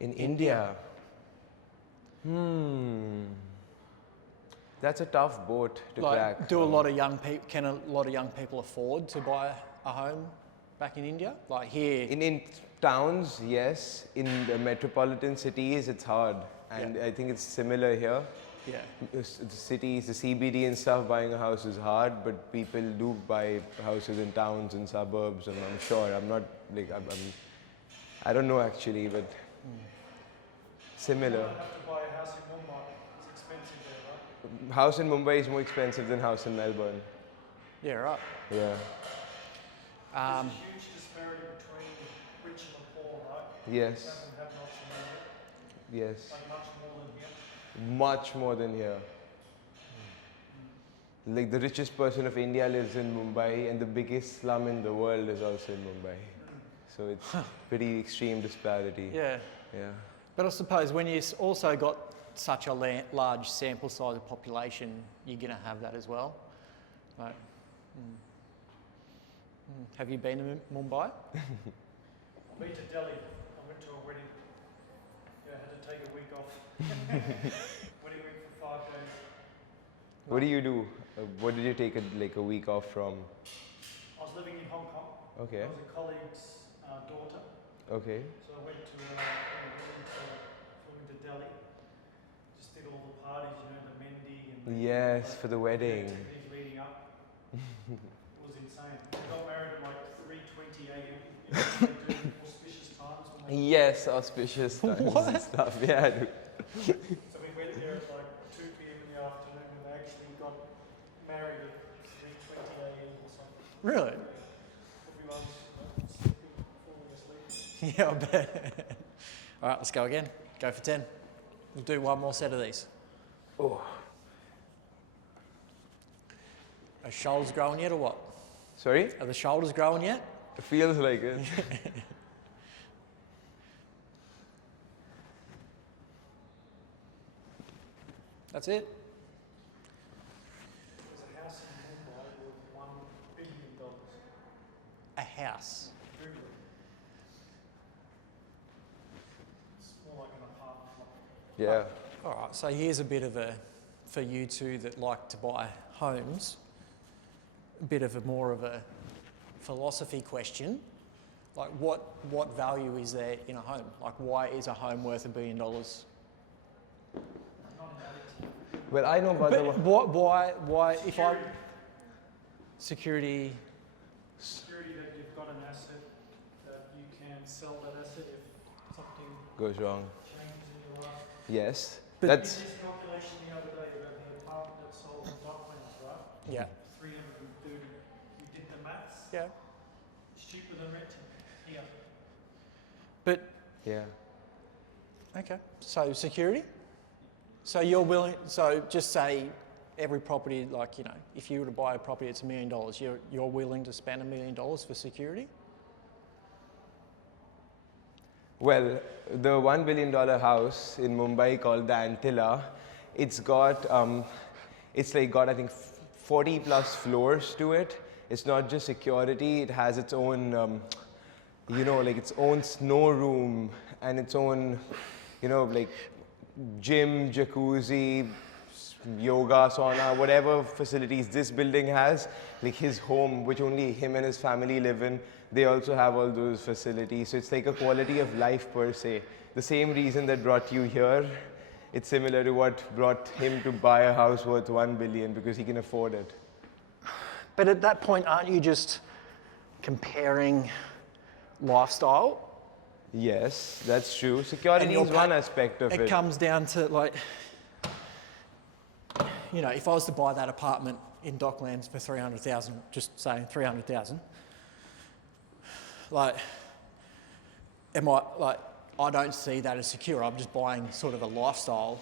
In India. That's a tough boat to crack. Do a lot of young people? Can a lot of young people afford to buy a home back in India? Like here. In towns, yes. In the metropolitan cities, it's hard. And I think it's similar here. Yeah. The cities, the CBD and stuff, buying a house is hard, but people do buy houses in towns and suburbs, and I'm sure. I'm not like I don't know actually, but similar. You don't have to buy a house in Mumbai. It's expensive there, right? House in Mumbai is more expensive than house in Melbourne. Yeah. Right. Yeah. There's a huge disparity between rich and the poor, right? Yes. Have and have-nots in India, Yes. like much more than here. Much more than here. Like the richest person of India lives in Mumbai, and the biggest slum in the world is also in Mumbai. So it's pretty extreme disparity. Yeah. Yeah. But I suppose when you also got such a large sample size of population, you're going to have that as well. Right. Have you been to Mumbai? Been to Delhi. I went to a wedding. Yeah, I had to take a week off. Wedding week for 5 days. What do you do? What did you take a week off from? I was living in Hong Kong. Okay. I was a colleague's daughter. Okay. So I went to flew into Delhi. Just did all the parties, you know, the Mendi and Yes, for the wedding. activities leading up. It was insane. I got married at like 3:20 a.m. You know, they do auspicious times. When they Yes, auspicious times and stuff. Yeah, dude. So we went there at like 2 p.m. in the afternoon and they actually got married at 3:20 a.m. or something. Really? Everyone's sleeping, falling asleep. Yeah, I bet. All right, let's go again. Go for 10. We'll do one more set of these. Oh. Are shoulders growing yet or what? Sorry? Are the shoulders growing yet? It feels like it. That's it. There's a house in Mumbai worth $1 billion. A house. Google it. It's more like an apartment block. Yeah. All right, so here's a bit of for you two that like to buy homes, a bit of more of a philosophy question. Like what value is there in a home? Like why is a home worth $1 billion? Well, I know about But why if I... Security... Security that you've got an asset, that you can sell that asset if something goes wrong. changes in your life. Yes. But- That's This calculation the other day about Yeah. 330. We did the maths. Yeah. It's cheaper than renting here. But, Yeah. okay. So security? So you're willing, so just say every property, like, you know, if you were to buy a property, it's $1 million, you're willing to spend $1 million for security? Well, the $1 billion house in Mumbai called the Antilla, it's got, it's like got I think 40 plus floors to it. It's not just security, it has its own, you know, like its own snow room and its own, you know, like gym, jacuzzi, yoga, sauna, whatever facilities this building has, like his home, which only him and his family live in, they also have all those facilities. So it's like a quality of life per se. The same reason that brought you here, it's similar to what brought him to buy a house worth 1 billion because he can afford it. But at that point, aren't you just comparing lifestyle? Yes, that's true. Security is one aspect of it. It comes down to, like, you know, if I was to buy that apartment in Docklands for 300,000, just saying 300,000, like, am I, like, I don't see that as secure. I'm just buying sort of a lifestyle.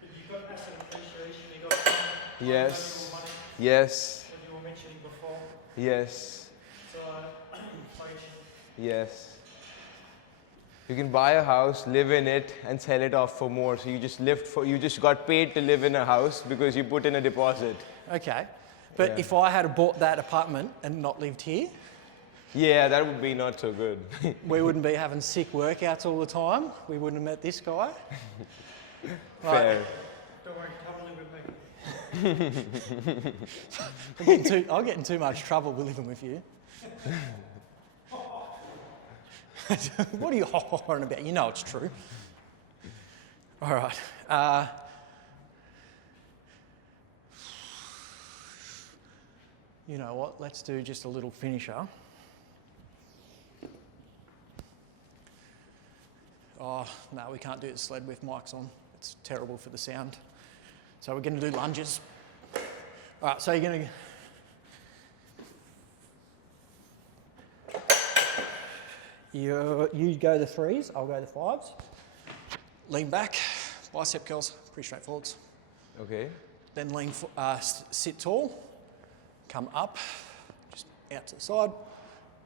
If you've got asset appreciation, you've got Yes. money, Yes. as you were mentioning before. Yes. So, inflation. Yes. You can buy a house, live in it, and sell it off for more. So you just got paid to live in a house because you put in a deposit. Okay. But Yeah. if I had bought that apartment and not lived here, Yeah, that would be not so good. we wouldn't be having sick workouts all the time. We wouldn't have met this guy. Fair. Don't worry, come live with me. I'll get in too much trouble with living with you. What are you hollering about? You know it's true. All right. You know what? Let's do just a little finisher. Oh, no, we can't do the sled with mics on. It's terrible for the sound. So we're going to do lunges. All right, so you're going to... You go the 3s, I'll go the 5s. Lean back, bicep curls, pretty straightforward. Okay. Then sit tall, come up, just out to the side,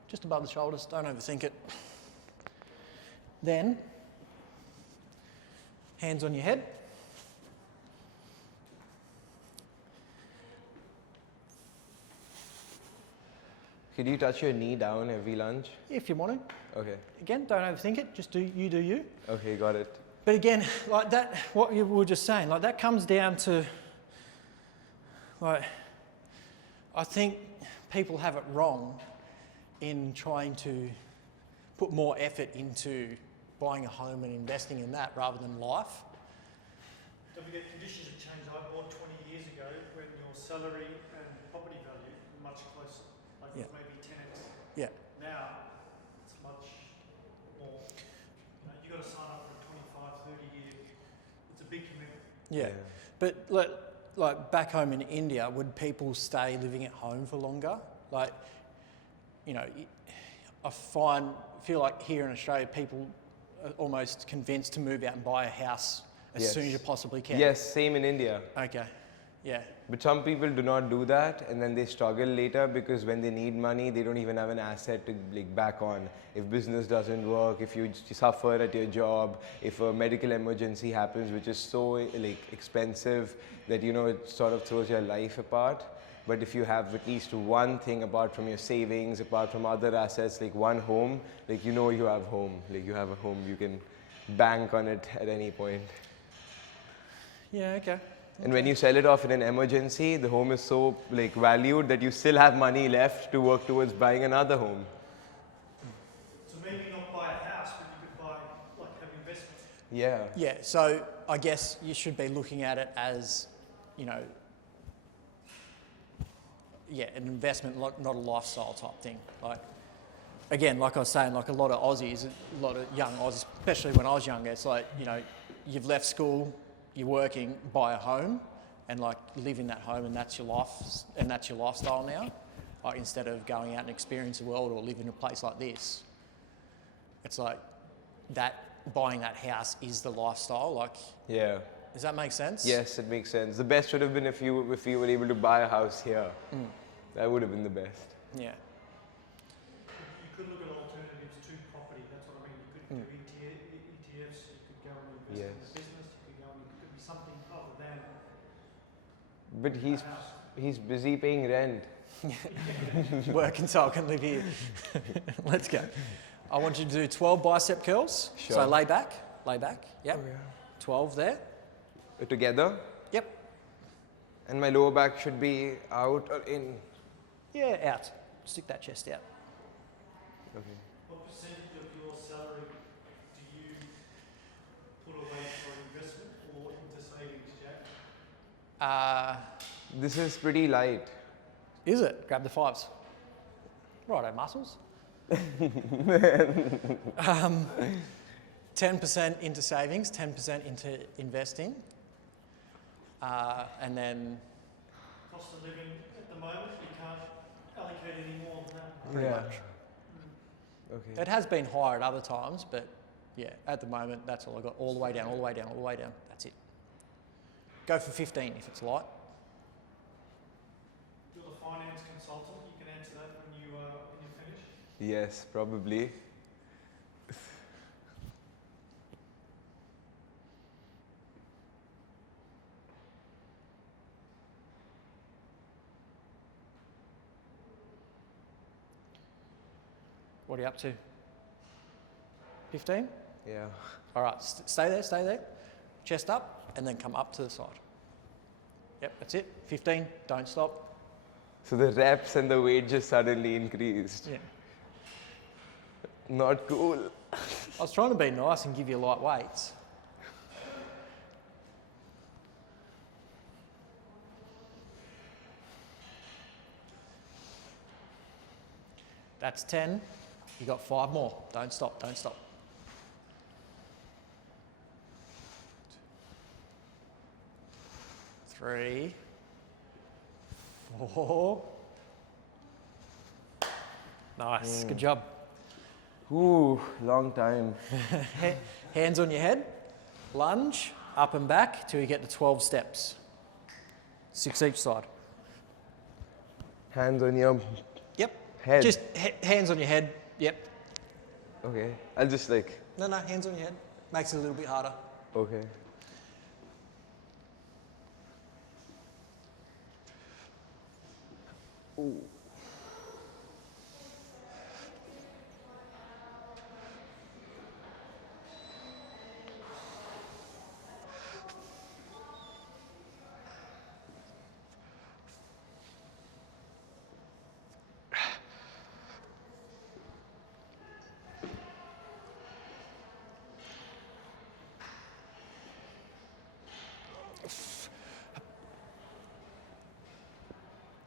just above the shoulders, don't overthink it. Then, hands on your head. Could you touch your knee down every lunge? If you want to. Okay. Again, don't overthink it, just do you. Okay, got it. But again, like that, what you were just saying, like that comes down to, like, I think people have it wrong in trying to put more effort into buying a home and investing in that rather than life. Don't forget, conditions have changed. I bought 20 years ago when your salary and property value were much closer, like Yeah. maybe 10x. Yeah. Now, it's much more. You got to sign up for a 25, 30 year. It's a big commitment. Yeah. But like back home in India, would people stay living at home for longer? Like, you know, I feel like here in Australia, people are almost convinced to move out and buy a house as soon as you possibly can. Yes, same in India. Okay. Yeah. But some people do not do that, and then they struggle later because when they need money, they don't even have an asset to like back on. If business doesn't work, if you suffer at your job, if a medical emergency happens, which is so like expensive that you know it sort of throws your life apart. But if you have at least one thing apart from your savings, apart from other assets, like one home, like you know you have home, like you have a home, you can bank on it at any point. Yeah. Okay. And when you sell it off in an emergency, the home is so like valued that you still have money left to work towards buying another home. So maybe not buy a house, but you could buy, like, have investments. Yeah. Yeah. So I guess you should be looking at it as, you know, yeah, an investment, not a lifestyle type thing. Like, again, like I was saying, like a lot of Aussies, a lot of young Aussies, especially when I was younger, it's like, you know, you've left school, you're working, buy a home, and like live in that home, and that's your life, and that's your lifestyle now. Like instead of going out and experience the world or live in a place like this, it's like that buying that house is the lifestyle. Like, Yeah. does that make sense? Yes, it makes sense. The best would have been if you were able to buy a house here. That would have been the best. Yeah. You could look at alternatives to property. That's what I mean. You could do ETFs. You could go and invest in Yes. the business. You could go and it could be something other than But a house. he's busy paying rent. Work until I can live here. Let's go. I want you to do 12 bicep curls. Sure. So lay back. Yep. Oh, yeah. 12 there. Together, Yep. and my lower back should be out or in. Yeah, out. Stick that chest out. Okay. What percentage of your salary do you put away for investment or into savings, Jack? This is pretty light. Is it? Grab the fives. Righto, muscles. 10% into savings, 10% into investing. And then Cost of living at the moment, you can't allocate any more than that. pretty much. Okay. It has been higher at other times, but yeah, at the moment, that's all I got. All the way down, all the way down, all the way down. That's it. Go for 15 if it's light. You're the finance consultant. You can answer that when you finish. Yes, probably. What are you up to? 15? Yeah. All right, stay there. Chest up, and then come up to the side. Yep, that's it. 15, don't stop. So the reps and the weight just suddenly increased. Yeah. Not cool. I was trying to be nice and give you light weights. That's 10. You got 5 more. Don't stop, don't stop. 3, 4. Nice, good job. Ooh, long time. Hands on your head, lunge, up and back till you get to 12 steps. 6 each side. Hands on your Yep. head. Just hands on your head. Yep. Okay. I'll just like. No, hands on your head. Makes it a little bit harder. Okay. Ooh.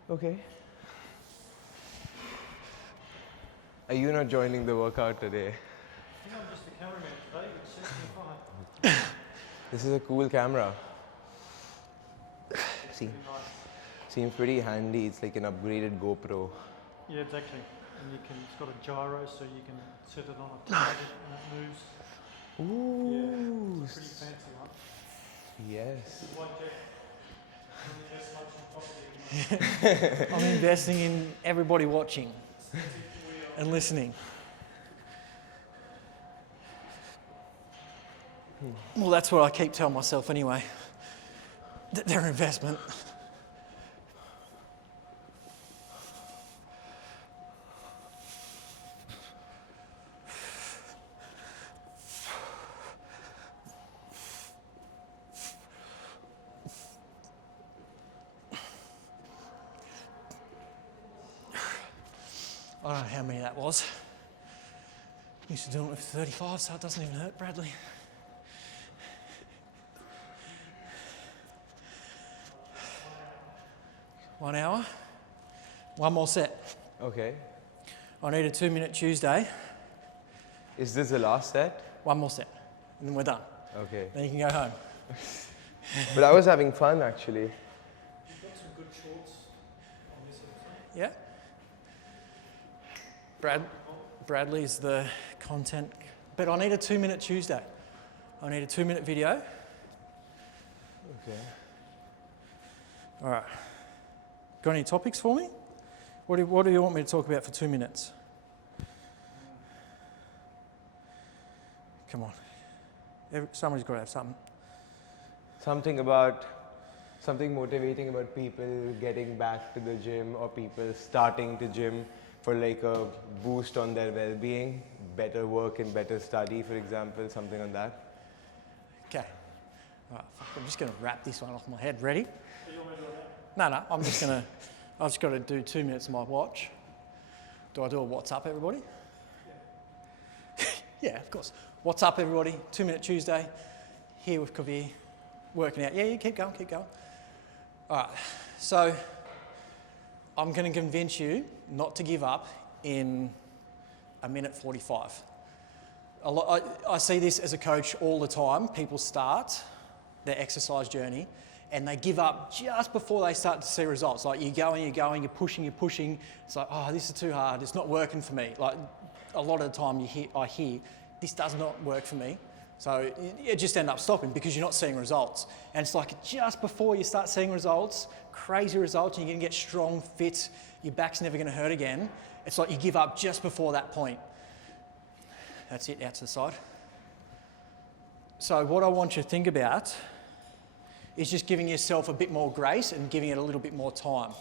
Okay. Are you not joining the workout today? I think I'm just the cameraman today, which suits me fine. This is a cool camera. Pretty nice. Seems pretty handy. It's like an upgraded GoPro. Yeah, exactly. And it's got a gyro, so you can set it on a target and it moves. Ooh. Yeah, it's a pretty fancy one. Yes. Good one, Jack. Invest much in property. I'm investing in everybody watching and listening. Well, that's what I keep telling myself anyway. They're an investment. I don't know how many that was. Used to do it with 35, so it doesn't even hurt, Bradley. One hour. One more set. Okay. I need a 2-minute Tuesday. Is this the last set? One more set. And then we're done. Okay. Then you can go home. But I was having fun actually. good shorts on this sort of thing. Yeah. Bradley's the content, but I need a 2-minute Tuesday. I need a 2-minute video. Okay. All right. Got any topics for me? What do you want me to talk about for 2 minutes? Come on. Somebody's got to have something. Something motivating about people getting back to the gym or people starting to gym for like a boost on their well-being, better work and better study, for example, something on that. Okay. All right, I'm just going to wrap this one off my head. Ready? So you want me to do that? No, I've just got to do 2 minutes on my watch. Do I do a what's up, everybody? Yeah, of course. What's up, everybody? 2-minute Tuesday, here with Kulvir, working out. Yeah, you keep going. All right, so I'm going to convince you not to give up in 1:45. I see this as a coach all the time. People start their exercise journey and they give up just before they start to see results. Like you're going, you're pushing. It's like, oh, this is too hard. It's not working for me. Like a lot of the time I hear, this does not work for me. So you just end up stopping because you're not seeing results. And it's like just before you start seeing results, crazy results, and you're going to get strong, fit, your back's never going to hurt again. It's like you give up just before that point. That's it, out to the side. So what I want you to think about is just giving yourself a bit more grace and giving it a little bit more time.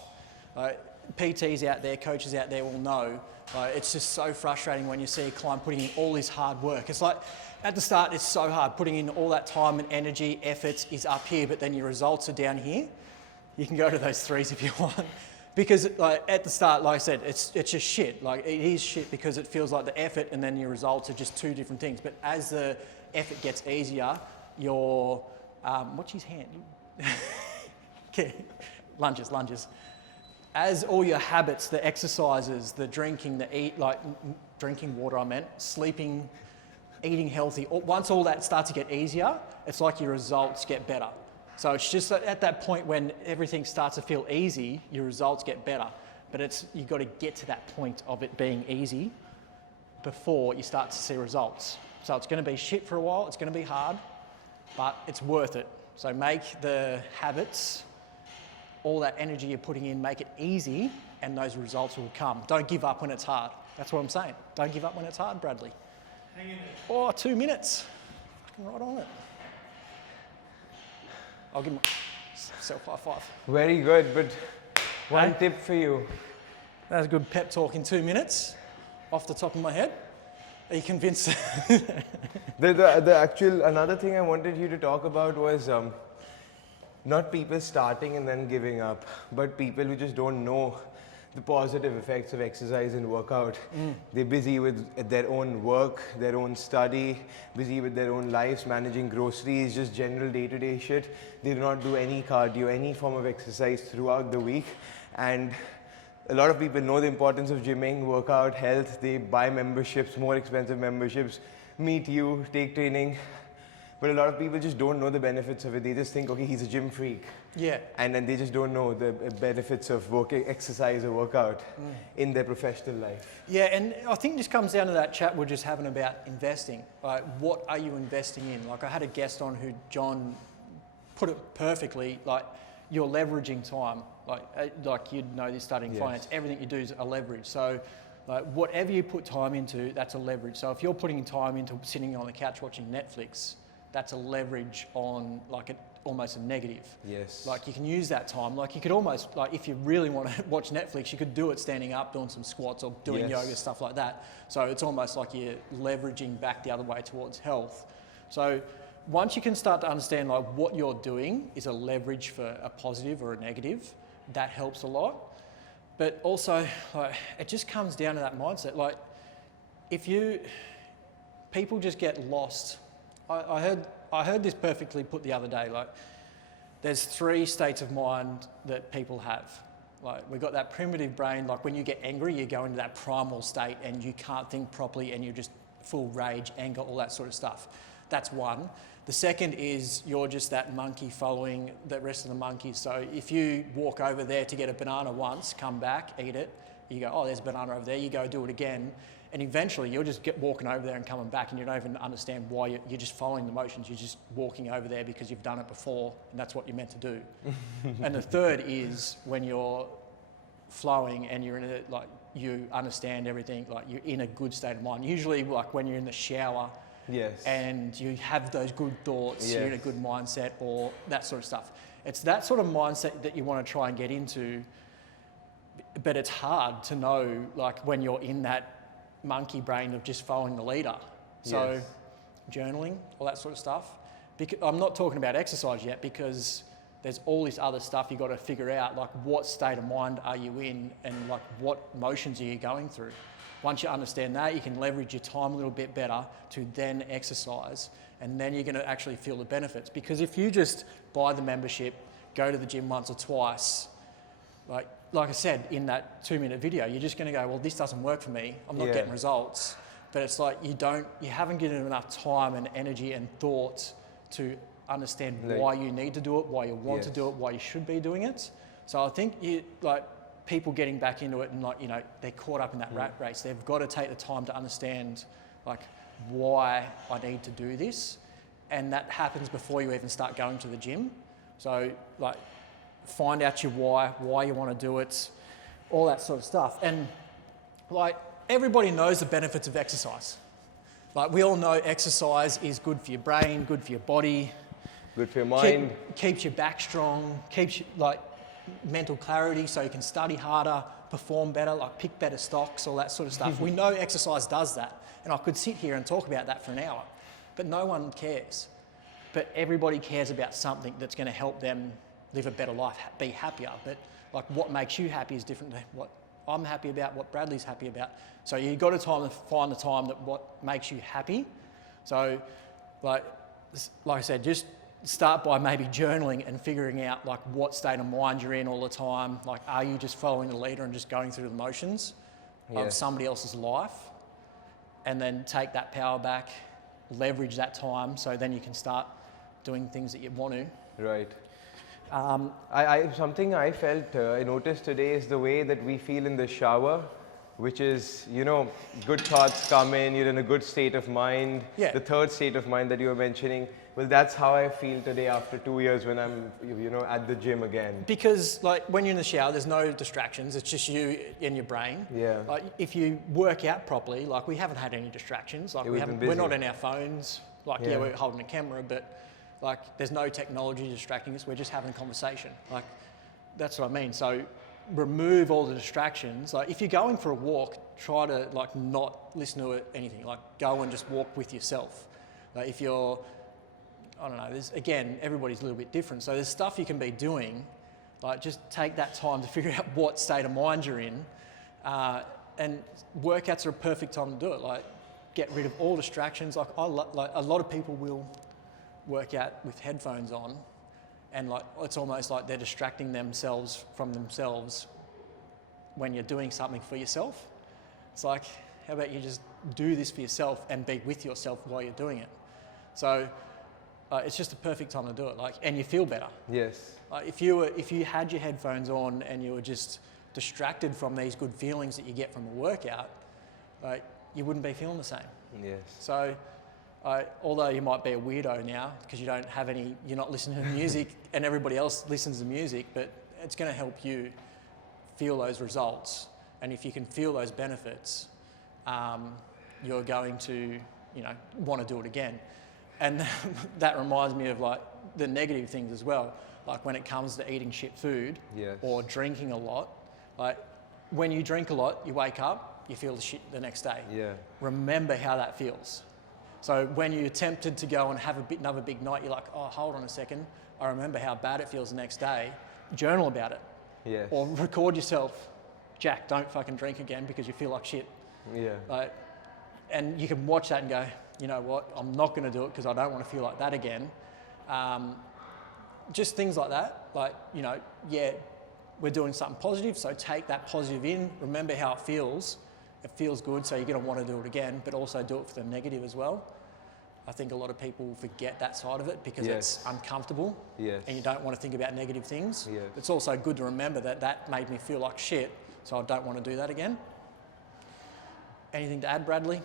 PTs out there, coaches out there will know, it's just so frustrating when you see a client putting in all this hard work. It's like, at the start, it's so hard. Putting in all that time and energy, efforts is up here, but then your results are down here. You can go to those threes if you want. Because at the start, like I said, it's just shit. Like it is shit because it feels like the effort and then your results are just two different things. But as the effort gets easier, your, what's his hand? Okay. Lunges. As all your habits, the exercises, the drinking, drinking water, sleeping, eating healthy, once all that starts to get easier, it's like your results get better. So it's just at that point when everything starts to feel easy, your results get better. But you've got to get to that point of it being easy before you start to see results. So it's going to be shit for a while, it's going to be hard, but it's worth it. So make the habits, all that energy you're putting in, make it easy, and those results will come. Don't give up when it's hard. That's what I'm saying. Don't give up when it's hard, Bradley. Hang in there. Oh, 2 minutes. Fucking right on it. I'll give myself high five. Very good, but one tip for you. That was a good pep talk in 2 minutes, off the top of my head. Are you convinced? Another thing I wanted you to talk about was not people starting and then giving up, but people who just don't know the positive effects of exercise and workout. They're busy with their own work, their own study, busy with their own lives, managing groceries, just general day-to-day shit. They do not do any cardio, any form of exercise throughout the week. And a lot of people know the importance of gymming, workout, health. They buy memberships, more expensive memberships, meet you, take training. But a lot of people just don't know the benefits of it. They just think, okay, he's a gym freak. Yeah. And then they just don't know the benefits of exercise or workout in their professional life. Yeah, and I think this comes down to that chat we're just having about investing. Like, what are you investing in? Like, I had a guest on who, John, put it perfectly, like, you're leveraging time. Like you'd know this studying finance, everything you do is a leverage. So, like, whatever you put time into, that's a leverage. So if you're putting time into sitting on the couch watching Netflix, that's a leverage on almost a negative. Yes. Like you can use that time. Like you could almost, like if you really want to watch Netflix, you could do it standing up, doing some squats or doing yoga, stuff like that. So it's almost like you're leveraging back the other way towards health. So once you can start to understand like what you're doing is a leverage for a positive or a negative, that helps a lot. But also, like, it just comes down to that mindset. Like people just get lost. I heard this perfectly put the other day. Like, there's 3 states of mind that people have. Like, we've got that primitive brain. Like, when you get angry, you go into that primal state and you can't think properly and you're just full rage, anger, all that sort of stuff. That's one. The second is you're just that monkey following the rest of the monkeys. So if you walk over there to get a banana once, come back, eat it, you go, oh, there's a banana over there, you go do it again, and eventually you'll just get walking over there and coming back, and you don't even understand why you're just following the motions. You're just walking over there because you've done it before, and that's what you're meant to do. And the third is when you're flowing and you're in a, like, you understand everything, like you're in a good state of mind. Usually like when you're in the shower, Yes. and you have those good thoughts, Yes. you're in a good mindset, or that sort of stuff. It's that sort of mindset that you want to try and get into, but it's hard to know, like, when you're in that monkey brain of just following the leader. So Yes. journaling, all that sort of stuff. I'm not talking about exercise yet, because there's all this other stuff you've got to figure out, like what state of mind are you in, and like what motions are you going through. Once you understand that, you can leverage your time a little bit better to then exercise, and then you're going to actually feel the benefits. Because if you just buy the membership, go to the gym once or twice, like I said in that 2-minute video, you're just going to go, well, this doesn't work for me, I'm not Yeah. getting results. But it's like you haven't given it enough time and energy and thought to understand why you need to do it, why you want to do it, why you should be doing it. So I think people getting back into it, and they're caught up in that rat race. They've got to take the time to understand like why I need to do this, and that happens before you even start going to the gym. So like find out your why you want to do it, all that sort of stuff. And like everybody knows the benefits of exercise. Like we all know exercise is good for your brain, good for your body, Good for your mind. keeps your back strong, keeps you like mental clarity, so you can study harder, perform better, like pick better stocks, all that sort of stuff. We know exercise does that, and I could sit here and talk about that for an hour, but no one cares. But everybody cares about something that's going to help them live a better life, be happier. But like what makes you happy is different than what I'm happy about, what Bradley's happy about. So you've got to find the time that what makes you happy. So like I said, just start by maybe journaling and figuring out like what state of mind you're in all the time. Like, are you just following the leader and just going through the motions of somebody else's life? And then take that power back, leverage that time, so then you can start doing things that you want to. Right. Something I noticed today is the way that we feel in the shower, which is, good thoughts come in, you're in a good state of mind. Yeah. The third state of mind that you were mentioning, well, that's how I feel today after 2 years when I'm, at the gym again. Because like when you're in the shower, there's no distractions. It's just you and your brain. Yeah. Like if you work out properly, like we haven't had any distractions. Like we're not on our phones. Like we're holding a camera, but like there's no technology distracting us. We're just having a conversation. Like that's what I mean. So remove all the distractions. Like if you're going for a walk, try to like not listen to anything. Like go and just walk with yourself. Like if you're, I don't know, everybody's a little bit different. So there's stuff you can be doing, like just take that time to figure out what state of mind you're in. And workouts are a perfect time to do it. Like get rid of all distractions. Like a lot of people will work out with headphones on, and like it's almost like they're distracting themselves from themselves when you're doing something for yourself. It's like, how about you just do this for yourself and be with yourself while you're doing it? So it's just a perfect time to do it, like, and you feel better. Yes. If you had your headphones on and you were just distracted from these good feelings that you get from a workout, you wouldn't be feeling the same. Yes. So, although you might be a weirdo now because you're not listening to music and everybody else listens to music, but it's going to help you feel those results. And if you can feel those benefits, you're going to, want to do it again. And that reminds me of like the negative things as well. Like when it comes to eating shit food or drinking a lot, like when you drink a lot, you wake up, you feel the shit the next day. Yeah. Remember how that feels. So when you're tempted to go and have another big night, you're like, oh, hold on a second. I remember how bad it feels the next day. Journal about it. Yes. Or record yourself. Jack, don't fucking drink again because you feel like shit. Yeah. And you can watch that and go, you know what, I'm not going to do it because I don't want to feel like that again. Just things like that. Like, we're doing something positive, so take that positive in. Remember how it feels. It feels good, so you're going to want to do it again, but also do it for the negative as well. I think a lot of people forget that side of it because Yes. it's uncomfortable Yes. and you don't want to think about negative things. Yes. It's also good to remember that that made me feel like shit, so I don't want to do that again. Anything to add, Bradley?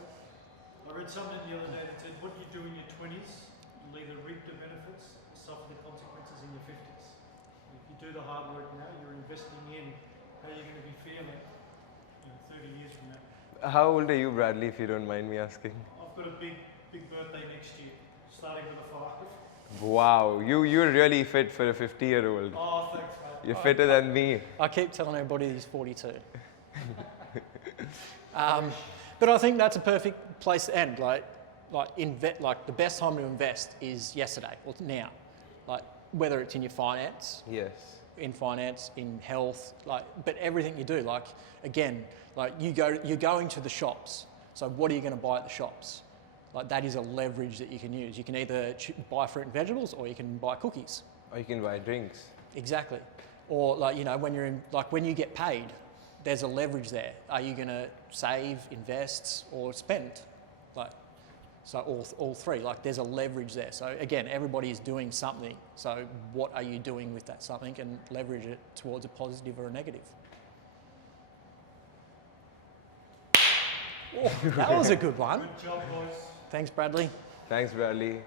I read something the other day that said, what you do in your 20s, you'll either reap the benefits or suffer the consequences in your 50s. If you do the hard work now, you're investing in how you're going to be feeling 30 years from now. How old are you, Bradley, if you don't mind me asking? I've got a big birthday next year, starting with a 5. Wow, you're really fit for a 50-year-old. Oh, thanks, mate. You're fitter than me. I keep telling everybody he's 42. But I think that's a perfect place to end. Like the best time to invest is yesterday or now. Like whether it's in your finance, Yes. in health, but everything you do. Like again, like you're going to the shops. So what are you going to buy at the shops? Like that is a leverage that you can use. You can either buy fruit and vegetables, or you can buy cookies. Or you can buy drinks. Exactly. Or when you get paid, there's a leverage there. Are you going to save, invest, or spend? So all three. Like there's a leverage there. So again, everybody is doing something. So what are you doing with that something, and leverage it towards a positive or a negative? Oh, that was a good one. Good job, boys. Thanks, Bradley. Thanks, Bradley.